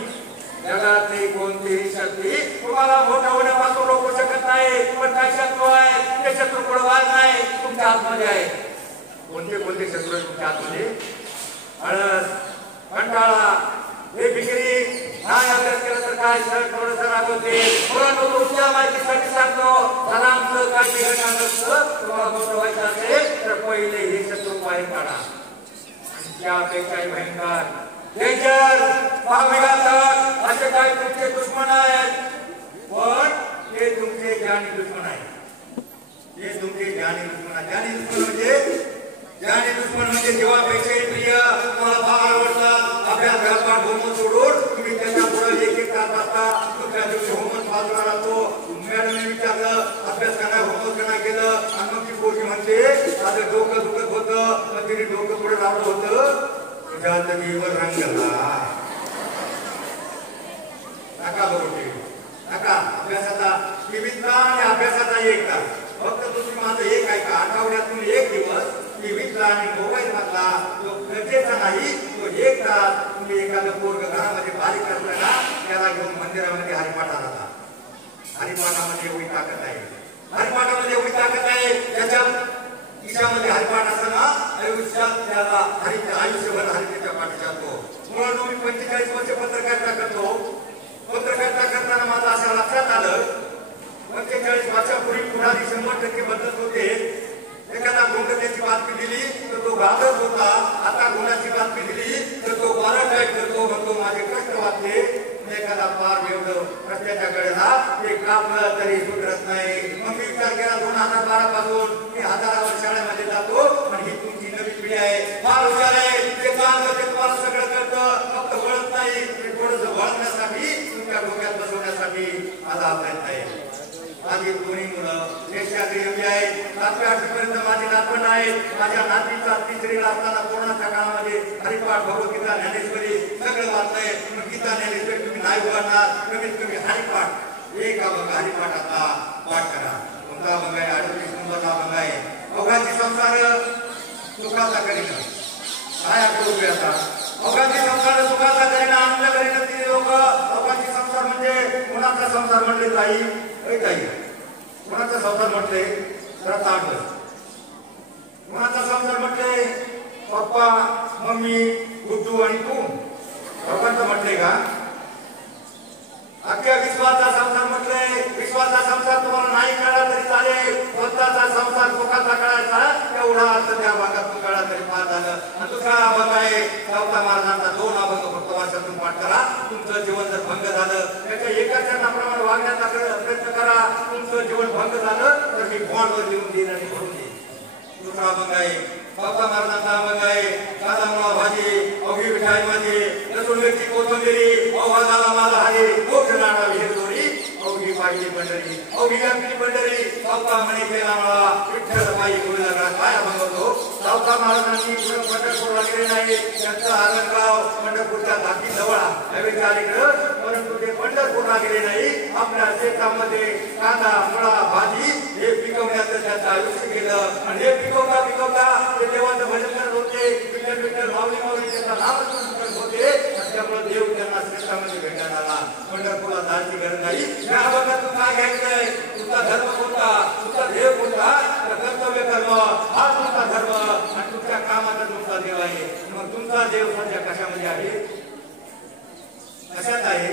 जगातली कोणतीही शक्ती तुम्हाला मोठं होण्यापासून रोखू शकत नाही. पण काय शत्रू आहे? ते शत्रू पडवार नाही, तुमच्या आतमध्ये आहे. कोणते शत्रू आहे तुमच्या आतमध्ये? आळस, कंटाळा, बेफिकिरी, नाही अभ्यास केला तर काय थोडंसं रागवते. मुलांना तुमच्या माहितीसाठी सांगतो, सलामचं काय बिघडणार नसतं. तुम्हाला मोठं व्हायचं असेल तर पहिले हे शत्रू बाहेर काढा. त्यापेक्षाही भयंकर डेंजर महाविघातक असे काही तुमचे दुश्मन आहेत. पण ते तुमचे ज्ञानी दुश्मन आहेत. ते तुमचे ज्ञानी दुश्मन आहेत. ज्ञानी दुश्मन म्हणजे जीवापेक्षाही प्रिय, तुम्हाला फार आवडतात. अभ्यास घरपाठ होमवर्क सोडून तुम्ही त्यांच्या पुढे एक तास बसता. दुसऱ्या दिवशी होमवर्क बाजूला राहतो. मॅडमने विचारलं अभ्यास करणार, होमवर्क नाही केलं, आणि मग ती पोरगी म्हणते माझं डोकं दुखत होतं, मग तिने डोकं पुढे लावलं होतं. जिंदगीवर रंग नका बघू नका. अभ्यासाचा टीव्हीतला आणि अभ्यासाचा एक तास फक्त तुम्ही माझं एक ऐका. आठवड्यातून एक दिवस टीव्हीतला आणि मोबाईल मधला जो गरजेचा नाही, तो एक तास तुम्ही एखादं पोरग घरामध्ये बारीक असताना त्याला घेऊन मंदिरामध्ये हरिपाठाला जा. हरिपाठामध्ये एवढी ताकद आहे. हरिपाठामध्ये एवढी ताकद आहे. त्याच्या ईशामध्ये हरिपाठ असताना आयुष्यात त्याला आयुष्यभर हरितेच्या पाठी जातो. मुळात मी 45 वर्ष पत्रकारिता करतो. पत्रकारिता करताना माझं असं लक्षात आलं, 45 वर्षापूर्वी पुढारी 100% बदलत होते. एखादा गुंडत्याची बातमी दिली तर तो घाबरत होता. आता गुन्ह्याची बातमी दिली तर तो बाराटाईट करतो, म्हणतो माझे कष्ट वाचले. एखादा पार एवढं रस्त्याच्या कडेला ते कापलं तरी सुधरत नाही. मग मी विचार केला 2012 पासून मी हजारावर शाळेमध्ये जातो. आणि ही तुमची नवी पिढी आहे, फार हुशार आहे. ते चांगलं ते तुम्हाला सगळं करतं, फक्त वळत नाही. ते थोडंसं वळण्यासाठी तुमच्या डोक्यात बसवण्यासाठी माझा प्रयत्न आहे. माझी दोन्ही मुलं देशाची आहे. 7वी 8वी पर्यंत माझी नातवंड आहे. माझ्या नातीचा 3रीला असताना कोरोनाच्या काळामध्ये हरिपाठ, भगवद्गीता, ज्ञानेश्वरी सगळं वाचलंय. गीता ज्ञानेश्वरी तुम्ही नाही उभारणार, कमीत कमी हरिपाठ एक अभंग हरिपाठाचा पाठ करा. तुमचा अभंग आहे 38 नंबरचा अभंग आहे. अवघाची संसार सुखाचा करीना काय आठवू आता. अवघाची संसार सुखाचा करीना, आनंद करीना ती लोक. अवघाची संसार म्हणजे मुलाचा कुणाचा संसार म्हटले ताई ताई कुणाचा संसार म्हटले तर ताट कुणाचा संसार म्हटले पप्पा मम्मी गुड्डू आणि तू दोघांचं म्हटले का अख्ख्या विश्वाचा संसार म्हटले विश्वाचा संसार तुम्हाला नाही कळला तरी चालेल स्वतःचा संसार सुखाचा कळायचा एवढा अर्थ त्या भागातून कळला तरी फार झालं आणि दुसरा अभंग आहे चौथा महाराजांचा 2 अभंग फक्त वर्षातून पाठ करा तुमचं जीवन जर भंग झालं त्याच्या एका चरणाप्रमाणे वागण्याचा प्रयत्न करा तुमचं जीवन भंग झालं तर मी बॉन्डवर लिहून देईन आणि भरून देईन दुसरा अभंग आहे चौथा महाराजांचा अभंग आहे साधा मुळा भाजी अवघी मिठाई माझी लसूण मिरची कोथिंबिरी अवघाला माझा हरी मोठ नाणा विहिरदोरी अवघी पाहिली पंढरी अवघी आपली पंढरी चौथा म्हणे केला मला विठ्ठल पायी बोलू लागला काय अभंग होतो चौथा महाराजांनी पुढे पंढरपूरला गेले नाही त्यांचा आनंदराव पंढरपूरच्या धाकी जवळ नैवेद्याकडे परंतु ते पंढरपूरला गेले नाही आपल्या शेतामध्ये कांदा मुळा भाजी हे पिकवण्याचं त्यांचं आयुष्य गेलं आणि हे पिकवता ते देवाचं भजन करत होते विठ्ठल विठ्ठल माऊली माऊली त्यांचा नामस्मरण करत होते त्यामुळे देव त्यांना श्रेष्ठामध्ये भेटायला आला पंढरपूरला जायची गरज नाही या अभंगातून काय घ्यायचंय तुमचा धर्म कोणता तुमचा देव कोणता कर्तव्य कर्म हा तुमचा धर्म आणि तुमच्या कामाचा तुमचा देव आहे मग तुमचा देव सध्या कशामध्ये आहे कशात आहे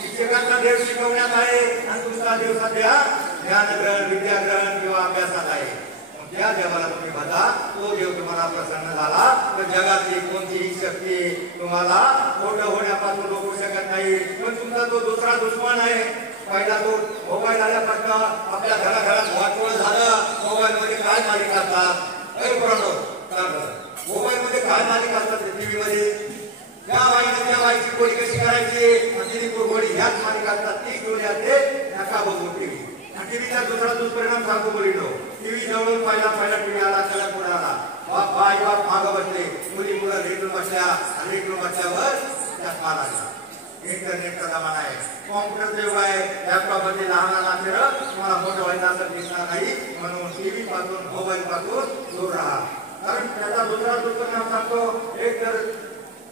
शिक्षकांचा देव शिकवण्यात आहे आणि तुमचा देव सध्या ज्ञानग्रहण विद्याग्रहण किंवा अभ्यासात आहे ज्या देवाला तुम्ही बघा तो देव तुम्हाला प्रसन्न झाला तर जगातली कोणतीही शक्ती तुम्हाला खोटं होण्यापासून रोखू शकत नाही पण तुमचा तो दुसरा दुश्मन आहे पहिला तो मोबाईल आल्यापासून आपल्या घराघरात वाटोळ झालं मोबाईल मध्ये काय मालिका असतात मोबाईल मध्ये काय मालिका असतात टीव्ही मध्ये त्या बाईची गोळी कशी करायची गोळी ह्याच मालिका असतात ती गोळी असते नका बघू टीव्ही टीव्हीचा दुसरा दुष्परिणाम सांगतो बोलितो टीव्ही जवळून पहिला टीव्ही आला त्याला पुढे आला बाप मागं बसले मुली मुलं लेकरून बसल्या आणि लेकरून बसल्यावर चष्मा लागला इंटरनेटचा जमाना आहे कॉम्प्युटरचा युग आहे लॅपटॉप मध्ये लहान तुम्हाला मोठं व्हायचं असं दिसणार नाही म्हणून टीव्ही पासून मोबाईल पासून दूर राहा कारण त्याचा दुसरा दुष्परिणाम सांगतो एक तर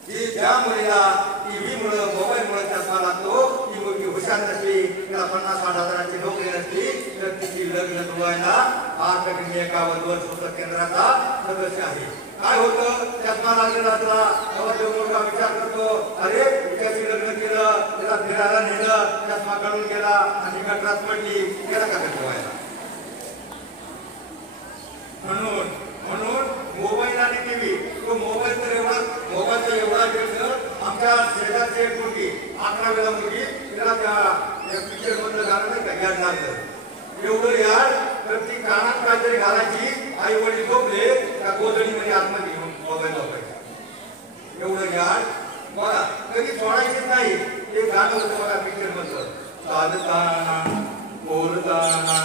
ज्या मुलीला टीव्ही मुळे मोबाईल मुळे चष्मा लागतो ती मुलगी हुशार नसली तिला 50-60 हजाराची नोकरी नसली तर तिची लग्न जुळवायला आज मी एका वधूवर सूचक केंद्राचा सदस्य आहे काय होतं चष्मा लागलेला असला तेव्हा जो मुलगा विचार करतो अरे तिच्याशी लग्न केलं तिला फिरायला नेलं चष्मा काढून गेला आणि गटरात पडली गेला का ठेवायला म्हणून मोबाईल आणि टीव्ही तो मोबाईल तर मोबाईलचा एवढा वेळ आमच्या शेजारची एक मुलगी 11वीला मुलगी तिला त्या पिक्चर मधलं गाणं नाही का याद लागलं एवढं यार तर ती कानात काहीतरी घालायची आई वडील झोपले त्या गोधडीमध्ये आतमध्ये घेऊन मोबाईल वापरायचा एवढं यार बघा कधी सोडायचीच नाही ते गाणं होतं बघा पिक्चर मधलं चालताना बोलताना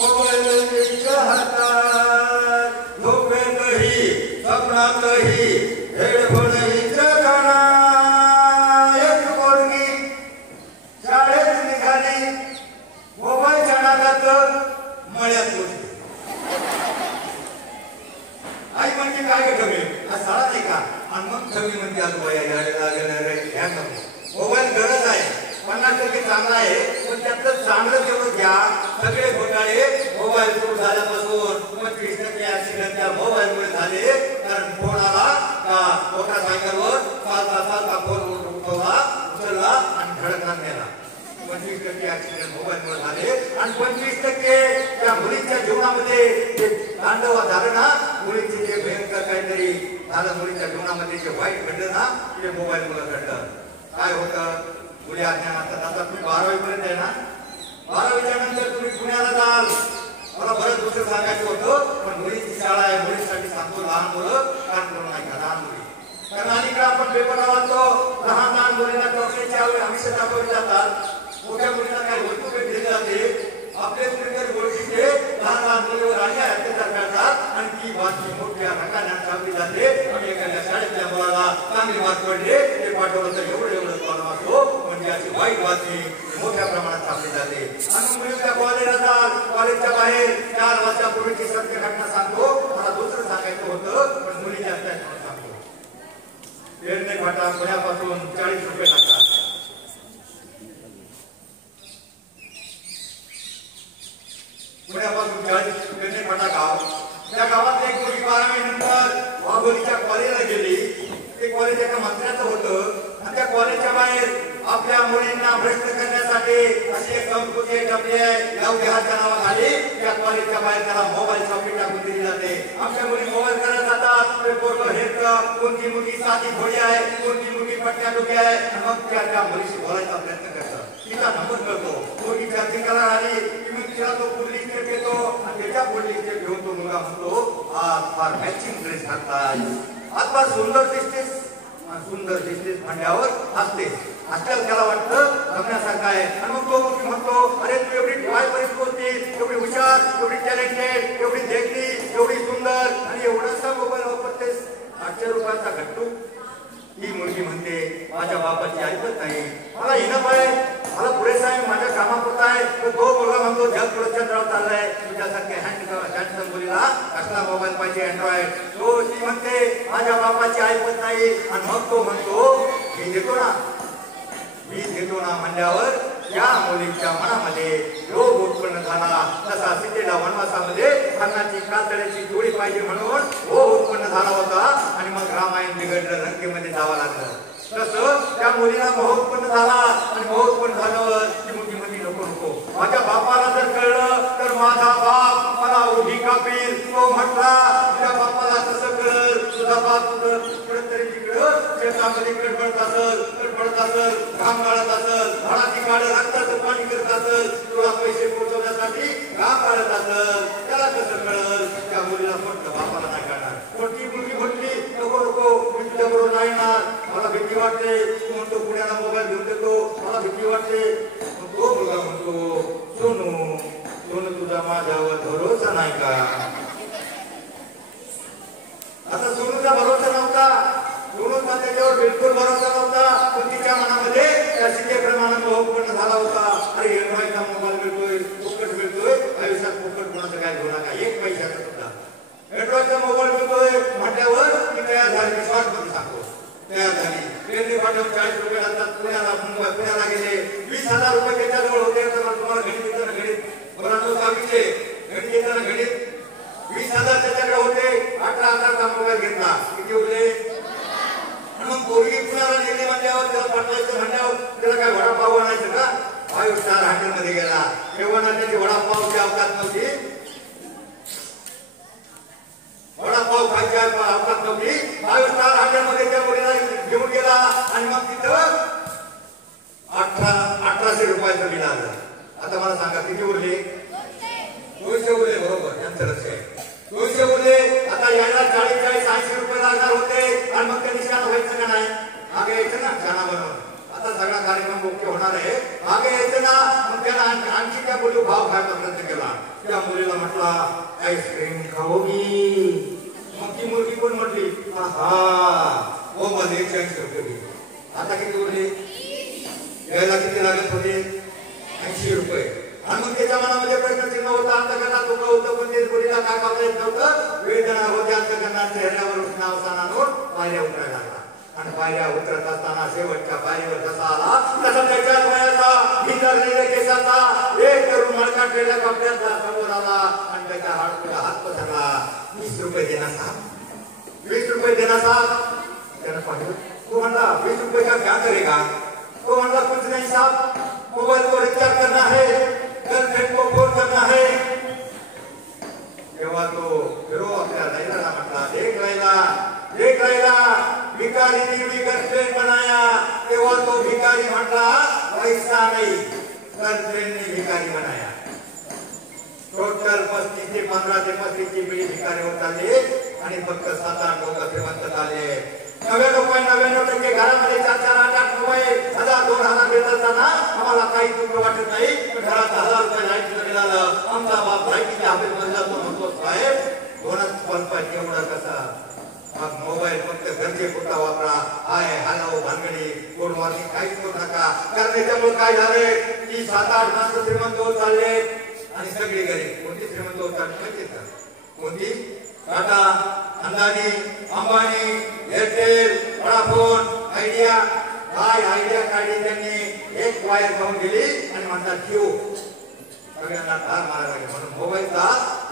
मोबाईल हातात झोपेतही स्वप्नातही हेडफोनही जगाना एक पोरगी शाळेत निघाली मोबाईलच्या नादात मळ्यात पोचली आई म्हणजे काय ठेवले हा शाळा नाही का आणि मग ठेवली म्हणजे आज मोबाईल गरज आहे 50% चांगला आहे पण त्यातलं चांगलं तेवढं घ्या सगळे घोटाळे मोबाईल सुरू झाल्यापासून 25% ऍक्सिडेंट त्या मोबाईलमुळे झाले कारण फोन आला का मोटरसायकलवर चालता फोन उचलला आणि धडकणार नेला 25% ऍक्सिडेंट मोबाईलमुळे झाले आणि 25% त्या मुलींच्या जीवनामध्ये जे तांडव झालं ना मुलींचे जे भयंकर काहीतरी झालं मुलींच्या जीवनामध्ये जे वाईट घडलं ना ते मोबाईलमुळे घडलं काय होतं मुली अज्ञानात आता तुम्ही 12वी पर्यंत आहे ना 12वीच्या नंतर तुम्ही पुण्याला जाल मला बरंच गोष्ट सांगायचं होतं पण मुलींची शाळा आहे मुलींसाठी सांगतो लहान मुलं काम करू नका लहान मुली कारण अनेकदा आपण पेपर वाचतो लहान मुलींना चॉकलेटच्या आयुष्य दाखवले जातात मोठ्या मुलींना काही वस्तू भेट दिली जाते आपले कुठेतरी ओळखीचे लहान मुलीवर अन्याय अत्याचार करतात आणि ती बातमी मोठ्या रंगाने छापली जाते आणि एखाद्या शाळेतल्या मुलाला चांगली मार्क पडले ते पाठवलं तर एवढं कॉलम असतो म्हणजे अशी वाईट बातमी मोठ्या प्रमाणात छापली जाते आणि मुलीच्या कॉलेजला जात कॉलेजच्या बाहेर 4 वर्षापूर्वीची सत्य घटना सांगतो मला दुसरं सांगायचं होतं पण मुलीच्या असल्याचं सांगतो पेरणे फाटा पुण्यापासून 40 रुपये लागतात पुण्यापासून 40 किलोमीटर पटा गाव. त्या गावात एक मुलगी 12वी नंतर वाघोलीच्या कॉलेजला गेली. ते कॉलेज एका मंत्र्याचं होतं आणि त्या कॉलेजच्या बाहेर आपल्या मुलींना भ्रष्ट करण्यासाठी अशी एक संस्कृती टपली आहे. लवदेहाच्या नावाखाली त्या कॉलेजच्या बाहेर त्याला मोबाईल शॉपिंग टाकून दिली जाते. आमच्या मुली मोबाईल करत जातात. ते फोटो हेरतं. कोणती मुलगी साधी घोडी आहे, कोणती मुलगी पट्ट्या डोकी आहे. मग त्या मुलीशी बोलायचा प्रयत्न करतात. तिचा नंबर करतो. मुलगी चार्जिंग करायला आली की मग तिला तो पुढली स्टेप येतो आणि त्याच्या पुढली स्टेप घेऊन तो मुलगा म्हणतो आज फार मॅचिंग ड्रेस घालताय, आज फार सुंदर दिसतेस. सुंदर दिसतेस म्हणल्यावर हसते. आजकाल त्याला वाटतं जगण्यासारखं आहे. आणि मग तो म्हणतो अरे तू एवढी डोळ्यापर्यंत पोहोचते, एवढी हुशार, एवढी टॅलेंटेड, एवढी देखणी, एवढी सुंदर आणि एवढासा मोबाईल वापरतेस. 800 रुपयाचा घट्टू. ही मुलगी म्हणते माझ्या बापाची ऐकत नाही, मला हिनप आहे, मला पुरेसा आहे, माझ्या कामापुरता आहे. तो मुलगा म्हणतो जग पुढे चंद्रावर चाललाय, तुझ्यासारख्या हँडसम मुलीला कसला मोबाईल पाहिजे अँड्रॉइड. तो ती म्हणते माझ्या बापाची ऐकत नाही. आणि मग तो म्हणतो मी देतो ना, मी देतो ना म्हणल्यावर या मुलीच्या मनामध्ये लोभ उत्पन्न झाला. तसा सीतेला वनवासामध्ये अन्नाची कातड्याची जोडी पाहिजे म्हणून लोभ उत्पन्न झाला होता. आणि मग रामायण बिघडलं, लंकेमध्ये जावं लागलं. तसं त्या मुलीला मोह उत्पन्न झाला. आणि मोह उत्पन्न झाल्यावर ती मुलगी म्हणली नको नको, माझ्या बापाला जर कळलं तर माझा बाप मला उभी कापील. तो म्हटला तुझ्या बापाला कसं कळल, तुझा बाप तुझं तरी तिकडं शेतामध्ये कडबडत असल, घाम गाळत असल, झाडाची काढ रक्ताचं पाणी करत असल, तुला पैसे पोहोचवण्यासाठी घाम गाळत असल, त्याला कसं कळल. त्या मुलीला म्हटलं बापाला नाही कळणार. कोणती मुलगी म्हटली नको नको, मी तुझ्या बरोबर नाही येणार, मला भीती वाटते. तू म्हणतो पुण्याला मोबाईल घेऊन देतो, मला भीती वाटते. तो मुलगा म्हणतो सोनू सोनू तुझा माझ्यावर भरोसा नाही का. आता सोनूचा भरोसा नव्हता, सोनूचा त्याच्यावर बिलकुल भरोसा नव्हता. पण तिच्या मनामध्ये त्या सीतेप्रमाणे मोह उत्पन्न झाला होता. अरे एंड्रॉइडचा मोबाईल मिळतोय, फुकट मिळतोय, आयुष्यात फुकट कोणाचं काय घेऊ नका, 1 पैशाचा सुद्धा. एंड्रॉइडचा मोबाईल मिळतोय म्हटल्यावर ती तयार झाली. शॉर्टमध्ये सांगतो तयार झाली. ट्रेनने पाठवून 40 रुपये लागतात. पुण्याला गेले. 20,000 रुपये त्याच्याजवळ होते. तर तुम्हाला घडी देताना घडीत बरोबर सांगितले, घडी देताना घडीत 20,000 त्याच्याकडे होते. 18,000चा मोबाईल घेतला. किती उरले. मग पोरगी पुण्याला नेली म्हणल्यावर त्याला पाठवायचं म्हणल्यावर त्याला काय वडापाव आणायचं का. 5 स्टार हॉटेलमध्ये गेला. तेव्हा त्याची वडापावची अवकाश नव्हती, वडापाव खायची अवकाश नव्हती. 5 स्टार हॉटेलमध्ये त्या मुलीला घेऊन गेला. आणि मग तिथं 1800 रुपयाचं बिल आलं. आता मला सांगा किती उरले. 200 उरले. बरोबर, यांचं लक्ष आहे. 200 उरले. आता यायला 40-80 रुपये लागणार होते. आणि मग ते निशाण व्हायचं का नाही, मागे यायचं ना शाणा बनवून. आता सगळा कार्यक्रम मुख्य होणार आहे, मागे यायचं ना. मग त्याला आणखी त्या मुली भाव खायचा प्रयत्न केला. त्या मुलीला म्हटला आईस्क्रीम खाओगी. मग ती मुलगी पण म्हटली हा हो मध्ये 180 रुपये. आता किती उरले. यायला किती लागत होते 80 रुपये. आणि मग त्याच्या मनामध्ये प्रश्न चिन्ह होता, अंतकरणात दुःख होतं, पण ते मुलीला काय करता येत नव्हतं. वेदना होत्या अंतकरणात. चेहऱ्यावर उष्णावसान आणून पायऱ्या उतरायला लागला. आणि पायऱ्या उतरत असताना शेवटच्या पायरीवर जसा आला तसा त्याच्या वयाचा भिंदरलेल्या केसाचा एक तरुण मडकाटलेल्या कपड्याचा समोर आला. आणि त्याच्या हात पसरला. 20 रुपये देना साहब, 20 रुपये देना साहब. त्यानं पाहिलं. तो म्हणला 20 रुपये का क्या करेगा. तो म्हणला कुछ नहीं साहब, मोबाइल को रिचार्ज करना है, गर्लफ्रेंड को फोन करना है. तेव्हा तो फिरो आपल्या लैलाला म्हटला देख लैला भिकारी ने भी गर्लफ्रेंड बनाया. तेव्हा तो भिकारी म्हटला पैसा नहीं, गर्लफ्रेंड ने भिकारी बनाया. टोटल 35 ते 15 ते 35 पिढी भिकारी होत आले. आणि फक्त 7-8 लोक श्रीमंत झाले. 99% घरामध्ये 4-4, 8-8 मोबाईल, 1000-2000 देत असताना आम्हाला काही दुःख वाटत नाही. घरात 1000 रुपये लाईट मिळालं. आमचा बाप लाईटीच्या हवेत बदला तो म्हणतो साहेब 2च पंप एवढा कसा. मग मोबाईल फक्त गरजे पुरता वापरा. हाय हॅलो भानगडी कोण वॉर्निंग काहीच करू नका. कारण याच्यामुळे काय झालंय की 7-8 माणसं श्रीमंत होत चालले आणि सगळी गरीब. कोणती श्रीमंत होत चालली माहिती का. कोणती. Tata, Adani, Ambani, Airtel, Vodafone, Idea. काय आयडिया काढली त्यांनी. एक वायर खाऊन गेली आणि म्हणतात ठेव. सगळ्यांना ठार मारायला लागले. म्हणून मोबाईलचा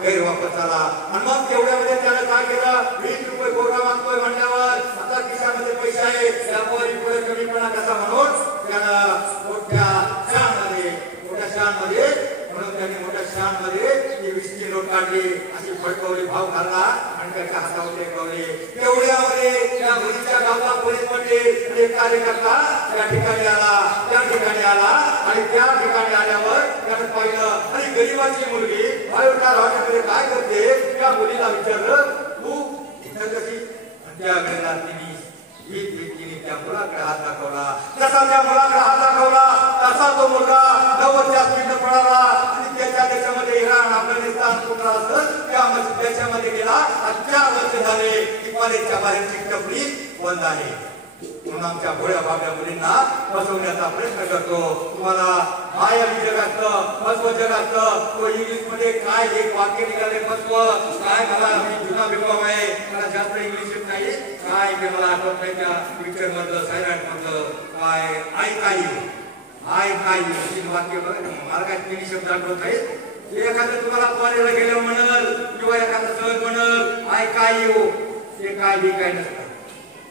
गैरवापर झाला. आणि मग तेवढ्यामध्ये त्यानं काय केलं, 20 रुपये पोरगा मागतोय म्हणल्यावर आता खिशामध्ये पैसे आहे, त्यामुळे पुढे कमीपणा कसा म्हणून त्यानं मोठ्या शानमध्ये म्हणून त्यांनी मोठ्या शानमध्ये ती 20ची नोट काढली, अशी फडकवली, भाव घालला आणि त्याच्या हातावर टेकवले. तेवढ्यामध्ये त्या मुलीच्या गावाला पोलीस म्हणजे एक कार्यकर्ता त्या ठिकाणी आला आणि त्या ठिकाणी आल्यावर त्यानं पाहिलं आणि गरीबाची मुलगी बायोटार हॉटेलमध्ये काय करते त्या मुलीला विचारलं, तू इथं कशी? त्या वेळेला तिने त्या मुलाकडे हात दाखवला. जसा त्या मुलाकडे हात दाखवला तसा तो मुलगा 90च्या स्पीडनं पळाला आणि त्याच्यामध्ये इराण, अफगाणिस्तान कुठला असत त्याच्यामध्ये गेला. 4 वर्ष झाले की कॉलेजच्या बाहेरची टपरी बंद आहे. म्हणून आमच्या भोळ्या भाब्या मुलींना फसवण्याचा प्रयत्न करतो. तुम्हाला मायावी जगातलं, फसव जगातलं, तो इंग्लिशमध्ये काय एक वाक्य निघाले फसव काय, मला जुना विभाग आहे, मला जास्त इंग्लिश येत नाही, काय ते मला आठवत नाही. त्या पिक्चर मधलं सायराट मधलं काय आय काय वाक्य मला काय 3 शब्द आठवत आहेत. एखादं तुम्हाला कॉलेजला गेल्यावर म्हणल किंवा एखादं सहज म्हणल आय काय ते काय बी काय नसतं.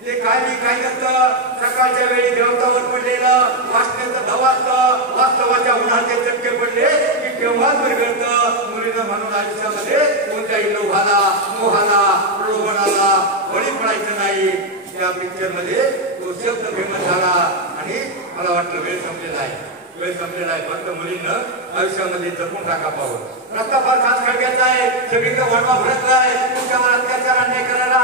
ते काय बी काय नसतं. सकाळच्या वेळी देवतावर पडलेलं वाचण्याचं धवासलं, वास्तवाच्या उन्हाचे चटके पडले की तेव्हाच बिघडतं. मुलीनं म्हणून आयुष्यामध्ये कोणत्याही लोभाला, मोहाला, प्रलोभनाला बळी पडायचं नाही. त्या पिक्चर मध्ये तो शब्द फेमस झाला आणि मला वाटलं वेळ संपलेला आहे. फक्त मुलींना आयुष्यामध्ये जपून टाका पाहून. रस्ता फार खास खडक्याचा आहे, सगळीकडे वणवा भरकला आहे, तुमच्यावर अत्याचार अन्याय करायला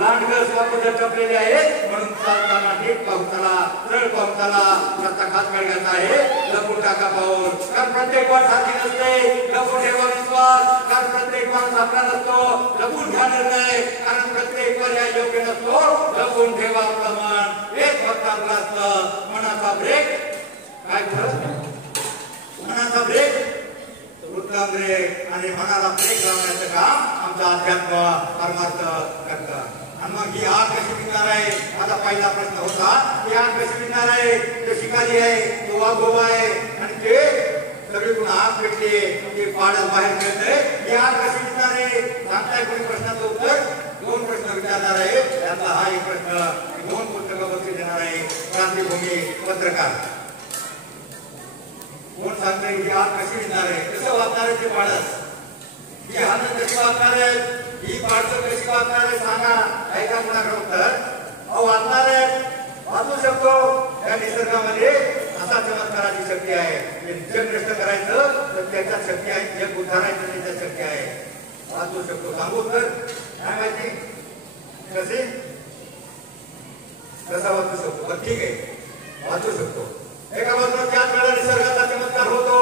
लांडगं स्वातंत्र्य टपलेले आहे. म्हणून चालताना नीट पाहून चला, सरळ पाहून चला. रस्ता खास खडक्याचा आहे, जपून टाका पाहून. कारण प्रत्येक वाट सारखी नसते, जपून ठेवा विश्वास. कारण प्रत्येक माणूस आपला नसतो, जपून घ्या निर्णय. कारण प्रत्येक पर्याय योग्य नसतो, जपून ठेवा आपलं मन. एक फक्त आपलं असतं मनाचा ब्रेक. काय मनाचा ब्रेक, उत्तम ब्रेक आणि मनाला ब्रेक लावण्याचं काम आमचा अध्यात्म परमार्थ करतं. आणि मग ही आग कशी विकणार आहे? माझा पहिला प्रश्न होता, ही आग कशी विकणार आहे? ते शिकारी आहे, तो वाघोबा आहे आणि ते सगळीकडून आग भेटली, ते पाडत बाहेर मिळतंय. ही आग कशी विकणार आहे? सांगताय कोणी प्रश्नाचं उत्तर? 2 प्रश्न विचारणार आहे. त्यातला हा एक प्रश्न 2 पुस्तकं बक्षीस देणार आहे. क्रांतिभूमी पत्रकार कोण सांगतंय ही आग कशी विकणार आहे? कसं वाचणार आहे ते पाडस? ही हात कशी वाचणार आहे? ही पाडसं कशी वाचणार आहे? सांगा. ऐका कुणाकडे उत्तर. अहो वाचणार आहे, वाचू शकतो. या निसर्गामध्ये असा चमत्काराची शक्ती आहे. जग नष्ट करायचं तर त्याच्या शक्ती आहे, जग उद्धारायचं त्याच्या शक्ती आहे. वाचू शकतो. सांगू उत्तर? काय माहिती कसे कसा वाचू शकतो? ठीक आहे, वाचू शकतो. एका बाजूला त्याच वेळेला निसर्गाचा चमत्कार होतो,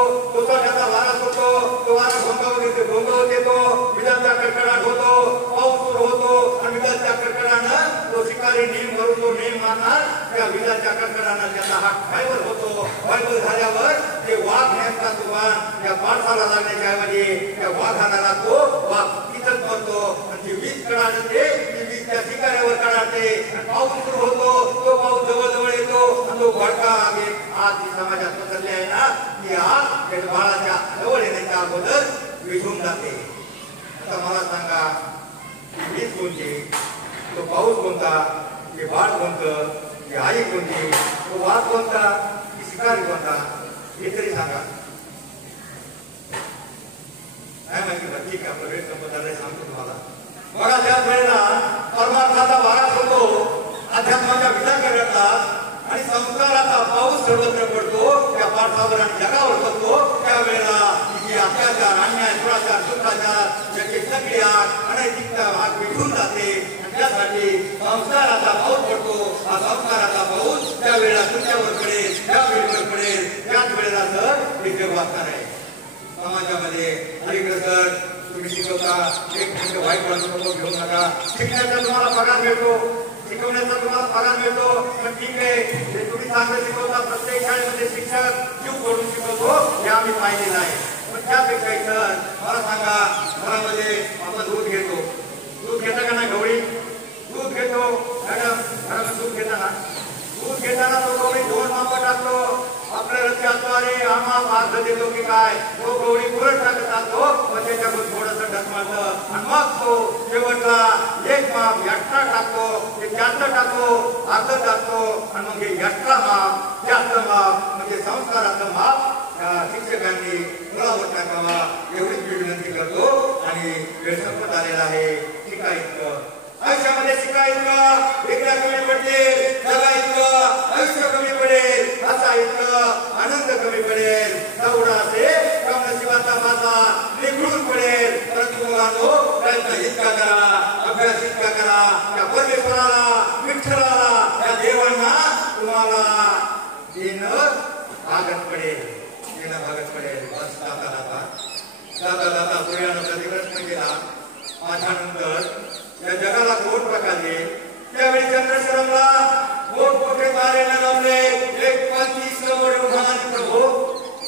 त्याचा वारा होतो, तो वारा घोंगावत येतो, विजांचा कडकडाट होतो, पाऊस सुरू होतो आणि विजांच्या कडकडानं तो शिकारी नेम भरून तो नेम मारणार. त्या विजांच्या कडकडानं त्याचा हात फायबर होतो. फायबर झाल्यावर ते वाघ नेमका तुफान त्या माणसाला लागण्याच्या ऐवजी त्या वाघाला लागतो. वाघ तिथंच मरतो आणि ती वीज कडाडते, ती वीज त्या शिकाऱ्यावर कडाडते आणि पाऊस सुरू होतो. तो पाऊस जवळ येतो आणि तो भडका आज जी समाजात पसरली आहे ना, ती आग बाळाच्या जवळ येण्याच्या अगोदर विझून जाते. आता मला सांगा, वीज कोणती? तो पाऊस कोणता? ते बाळ कोणतं? ती आई कोणती? तो वाघ कोणता? ती शिकारी कोणता? हे तरी सांगा. काय माहिती का? ठीक आहे, आपलं वेळ संपत आलंय, सांगतो तुम्हाला. बघा, त्याच वेळेला परमार्थाचा वारा होतो, अध्यात्माच्या विचार करतात आणि संस्काराचा पाऊस सर्वत्र पडतो. त्या पाठसावर आणि जगावर पडतो. त्यावेळेला अत्याचार, अन्याय, दुराचार, शुद्धाचार याची सगळी आग अनैतिकता आग विझून जाते. त्यासाठी संस्काराचा पाऊस पडतो. हा संस्काराचा पाऊस त्यावेळेला तुमच्यावर पडेल, त्या वेळेवर पडेल. त्याच वेळेला सर हे जग वाचणार आहे. समाजामध्ये अलीकडे सर तुम्ही शिकवता, एक मिनिट वाईट वाटतो घेऊ नका. शिकण्याचा तुम्हाला पगार मिळतो, शिकवण्याचा तुम्हाला पगार मिळतो, पण ठीक आहे, हे तुम्ही चांगलं शिकवता. प्रत्येक शाळेमध्ये शिक्षक जीव करून शिकवतो, हे आम्ही पाहिलेलं आहे. पण त्यापेक्षा इतर मला सांगा, घरामध्ये आपण दूध घेतो, दूध घेता का नाही? गवळी दूध घेतो मॅडम, घरामध्ये दूध घेताना तो गवळी 2 माप टाकतो. आपल्या रस्त्याद्वारे आम्हा मार्ग देतो की काय तो गवळी पुरत टाकत असतो मग त्याच्याकडून थोडंसं ढकमाळतं आणि मग तो शेवटला एक माप एक्स्ट्रा टाकतो ते जास्त टाकतो अर्ध टाकतो आणि मग हे एक्स्ट्रा माप जास्त माप म्हणजे संस्काराचं माप शिक्षकांनी मुलावर टाकावा एवढीच मी विनंती करतो आणि वेळ संपत आलेला आहे. शिकायचं आयुष्यामध्ये शिकायचं वेगळ्या कमी पडतील जगा इतकं आयुष्य कमी पडेल असा इतकं आनंद कमी पडेल तेवढा ते कमनशिबाचा माझा निघून पडेल. परंतु मुलांनो प्रयत्न इतका करा अभ्यास इतका करा त्या परमेश्वराला विठ्ठलाला त्या देवांना तुम्हाला देणं भागत पडेल भागत पडेल. बस जाता जाता सूर्यानं कधी प्रश्न केला माझ्यानंतर या जगाला कोण प्रकारे त्यावेळी चंद्रशरमला मोठमोठे तारे न जमले एक पंथी समोर उभा आणि प्रभू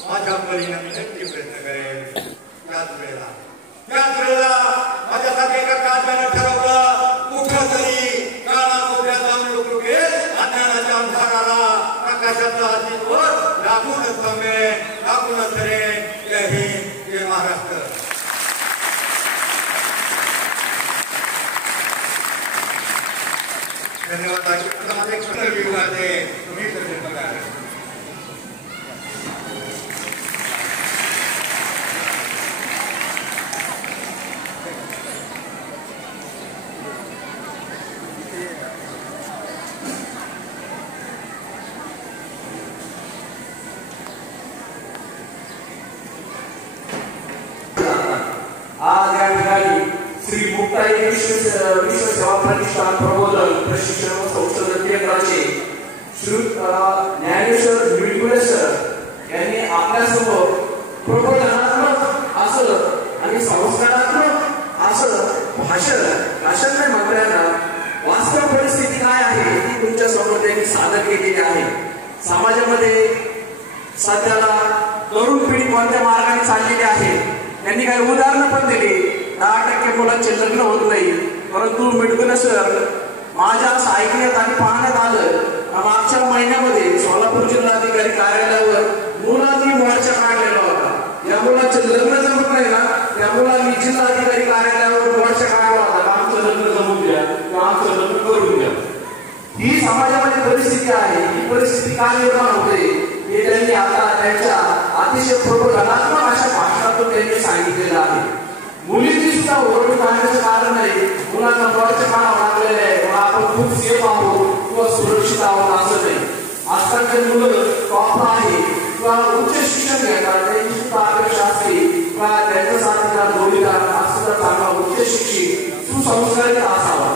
माझ्या परीने मी नक्की प्रयत्न करेल. त्याच वेळेला माझ्यासाठी एका काव्यानं ठरवलं कुठं तरी काळा मोठ्या जाऊन लुकलुकेल अज्ञानाच्या अंधाराला प्रकाशाचा हातीवर लागूनच जमेल लागूनच धरेल. जय हिंद जय महाराष्ट्र. धन्यवाद. माझे क्षण विभाग आहे तुम्ही बघा. आज या ठिकाणी श्री मुक्ताई विश्व सेवा प्रतिष्ठान प्रबोधन प्रशिक्षण व संशोधन केंद्राचे श्री ज्ञानेश्वर मिळकुले सर यांनी आपल्यासमोर प्रबोधनात्मक असं आणि संस्कारात्मक असं भाषण मंत्र्यांना वास्तव परिस्थिती काय आहे ती तुमच्या समोर त्यांनी सादर केलेली आहे. समाजामध्ये सध्याला तरुण पिढी कोणत्या मार्गाने चाललेली आहे त्यांनी काही उदाहरणं पण दिली. 10% मुलांचे लग्न होत नाही. परंतु मिळकुले सर माझ्या असं ऐकण्यात आणि पाहण्यात आलं मागच्या महिन्यामध्ये सोलापूर जिल्हाधिकारी कार्यालयावर मुलांनी मोर्चा काढलेला होता. या मुलांचे लग्न जमत नाही ना त्या मुलांनी जिल्हाधिकारी कार्यालयावर मोर्चा काढला होता. आमचं लग्न जमून द्या किंवा आमचं लग्न करून द्या. ही समाजामध्ये परिस्थिती आहे. ही परिस्थिती का निर्माण होते हे त्यांनी आता त्यांच्या अतिशय प्रबोधनात्मक अशा भाषणातून त्यांनी सांगितलेलं आहे. मुलींची सुद्धा ओरडून काढण्याचं कारण नाही. मुलांना मोर्चा काढावं लागलेलं आहे आपण खूप सेफ आहोत किंवा सुरक्षित आहोत असं नाही. आजकालचे मुलं टॉप आहे किंवा उच्च शिक्षण घेतात त्यांची सुद्धा अपेक्षा असते किंवा त्यांचा साथीदार जोडीदार हा सुद्धा चांगला उच्च शिक्षित सुसंस्कारित असावा.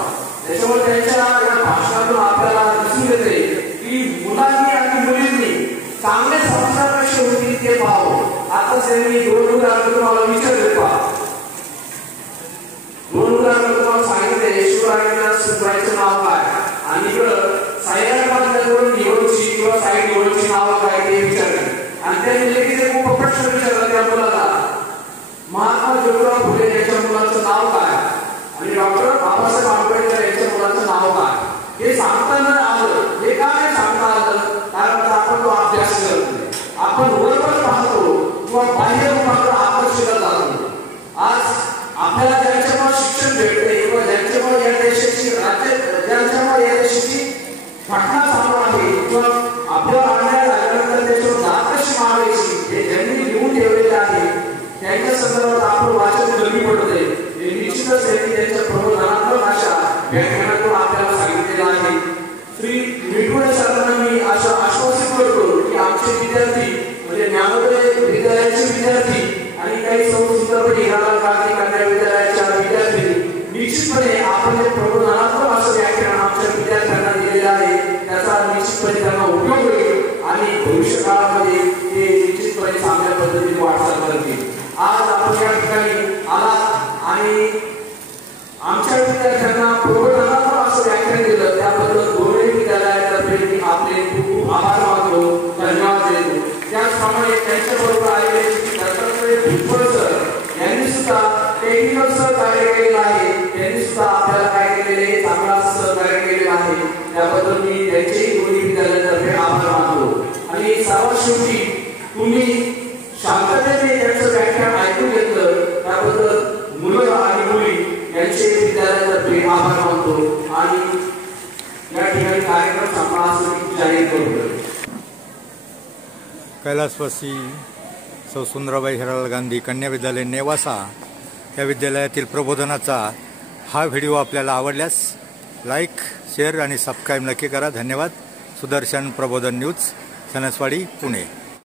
त्याच्यामुळे त्यांच्या या भाषणातून आपल्याला दिसून येते की मुलांनी आणि मुलींनी चांगले संस्कार कसे होतील ते पाहावं. आता त्यांनी 2 उदाहरण तुम्हाला विचारले पहा. 2 उदाहरण तुम्हाला सांगितले. शिवरायांना सुरायचं नाव काय आणि इकडं सायराबादकडून निवडची किंवा साई निवडची नाव काय ते विचारले आणि त्यांनी लगेच एक प्रश्न विचारला त्या मुलाला महात्मा ज्योतिराव फुले यांच्या मुलाचं नाव काय आणि डॉक्टर बाबासाहेब आंबेडकर यांच्या मुलाचं नाव काय हे सांगताना आलं. हे का नाही सांगता आलं कारण आपण तो अभ्यास करतो. आपण वरवर पाहतो किंवा बाह्य रूपाकडे आकर्षित जातो. आज आपल्याला ज्यांच्यामुळे शिक्षण भेटते किंवा ज्यांच्यामुळे या देशाची ज्यांच्यामुळे या देशाची घटना चालू आहे किंवा आपल्याला अन्याय झाल्यानंतर त्याच्यावर जात कशी मारायची हे ज्यांनी लिहून ठेवलेले आहे त्यांच्या संदर्भात आपण वाचन कमी पडते. हे निश्चितच त्यांनी त्यांच्या प्रबोधनात्मक अशा व्याख्यानातून आपल्याला सांगितलेलं आहे. श्री मिळकुले सरांना मी असं आश्वासित करतो की आमचे विद्यार्थी म्हणजे ज्ञानोदय विद्यालयाचे विद्यार्थी आणि काही संस्कृतपणे हिरालाल गांधी कन्या विद्यालयाच्या विद्यार्थी निश्चितपणे आपण जे प्रबोधनात्मक असं व्याख्यान आमच्या विद्यार्थ्यांना दिलेलं आहे त्याचा निश्चितपणे त्यांना उपयोग होईल आणि भविष्य काळामध्ये ते निश्चितपणे चांगल्या पद्धतीने वाटचाल करतील. आज आपण या ठिकाणी आला आणि आमच्या विद्यार्थ्यांना प्रबोधनात्मक असं व्याख्यान दिलं त्याबद्दल दोन्ही विद्यालयातर्फे मी आपले खूप आभार मानतो. धन्यवाद देतो. त्याचप्रमाणे त्यांच्याबरोबर आलेले दत्तात्रय भुजबळ सर यांनी सुद्धा टेक्निकल सहकार्य केलेलं आहे. त्यांनी सुद्धा आपल्याला काय केलेले चांगला सहकार्य केलेलं आहे त्याबद्दल मी त्यांचेही दोन्ही विद्यालयातर्फे आभार मानतो. आणि सर्वात शेवटी शांततेने त्यांचं व्याख्यान ऐकून घेतलं त्याबद्दल मुलं आणि मुली यांचे विद्यालयातर्फे आभार मानतो आणि या ठिकाणी कार्यक्रम संपला असं जाहीर करतो. कैलासवासी सौ सुंदराबाई हिरालाल गांधी कन्या विद्यालय नेवासा या विद्यालयातील प्रबोधनाचा हा व्हिडिओ आपल्याला आवडल्यास लाईक, शेअर आणि सबस्क्राईब नक्की करा. धन्यवाद. सुदर्शन प्रबोधन न्यूज, सणसवाडी, पुणे.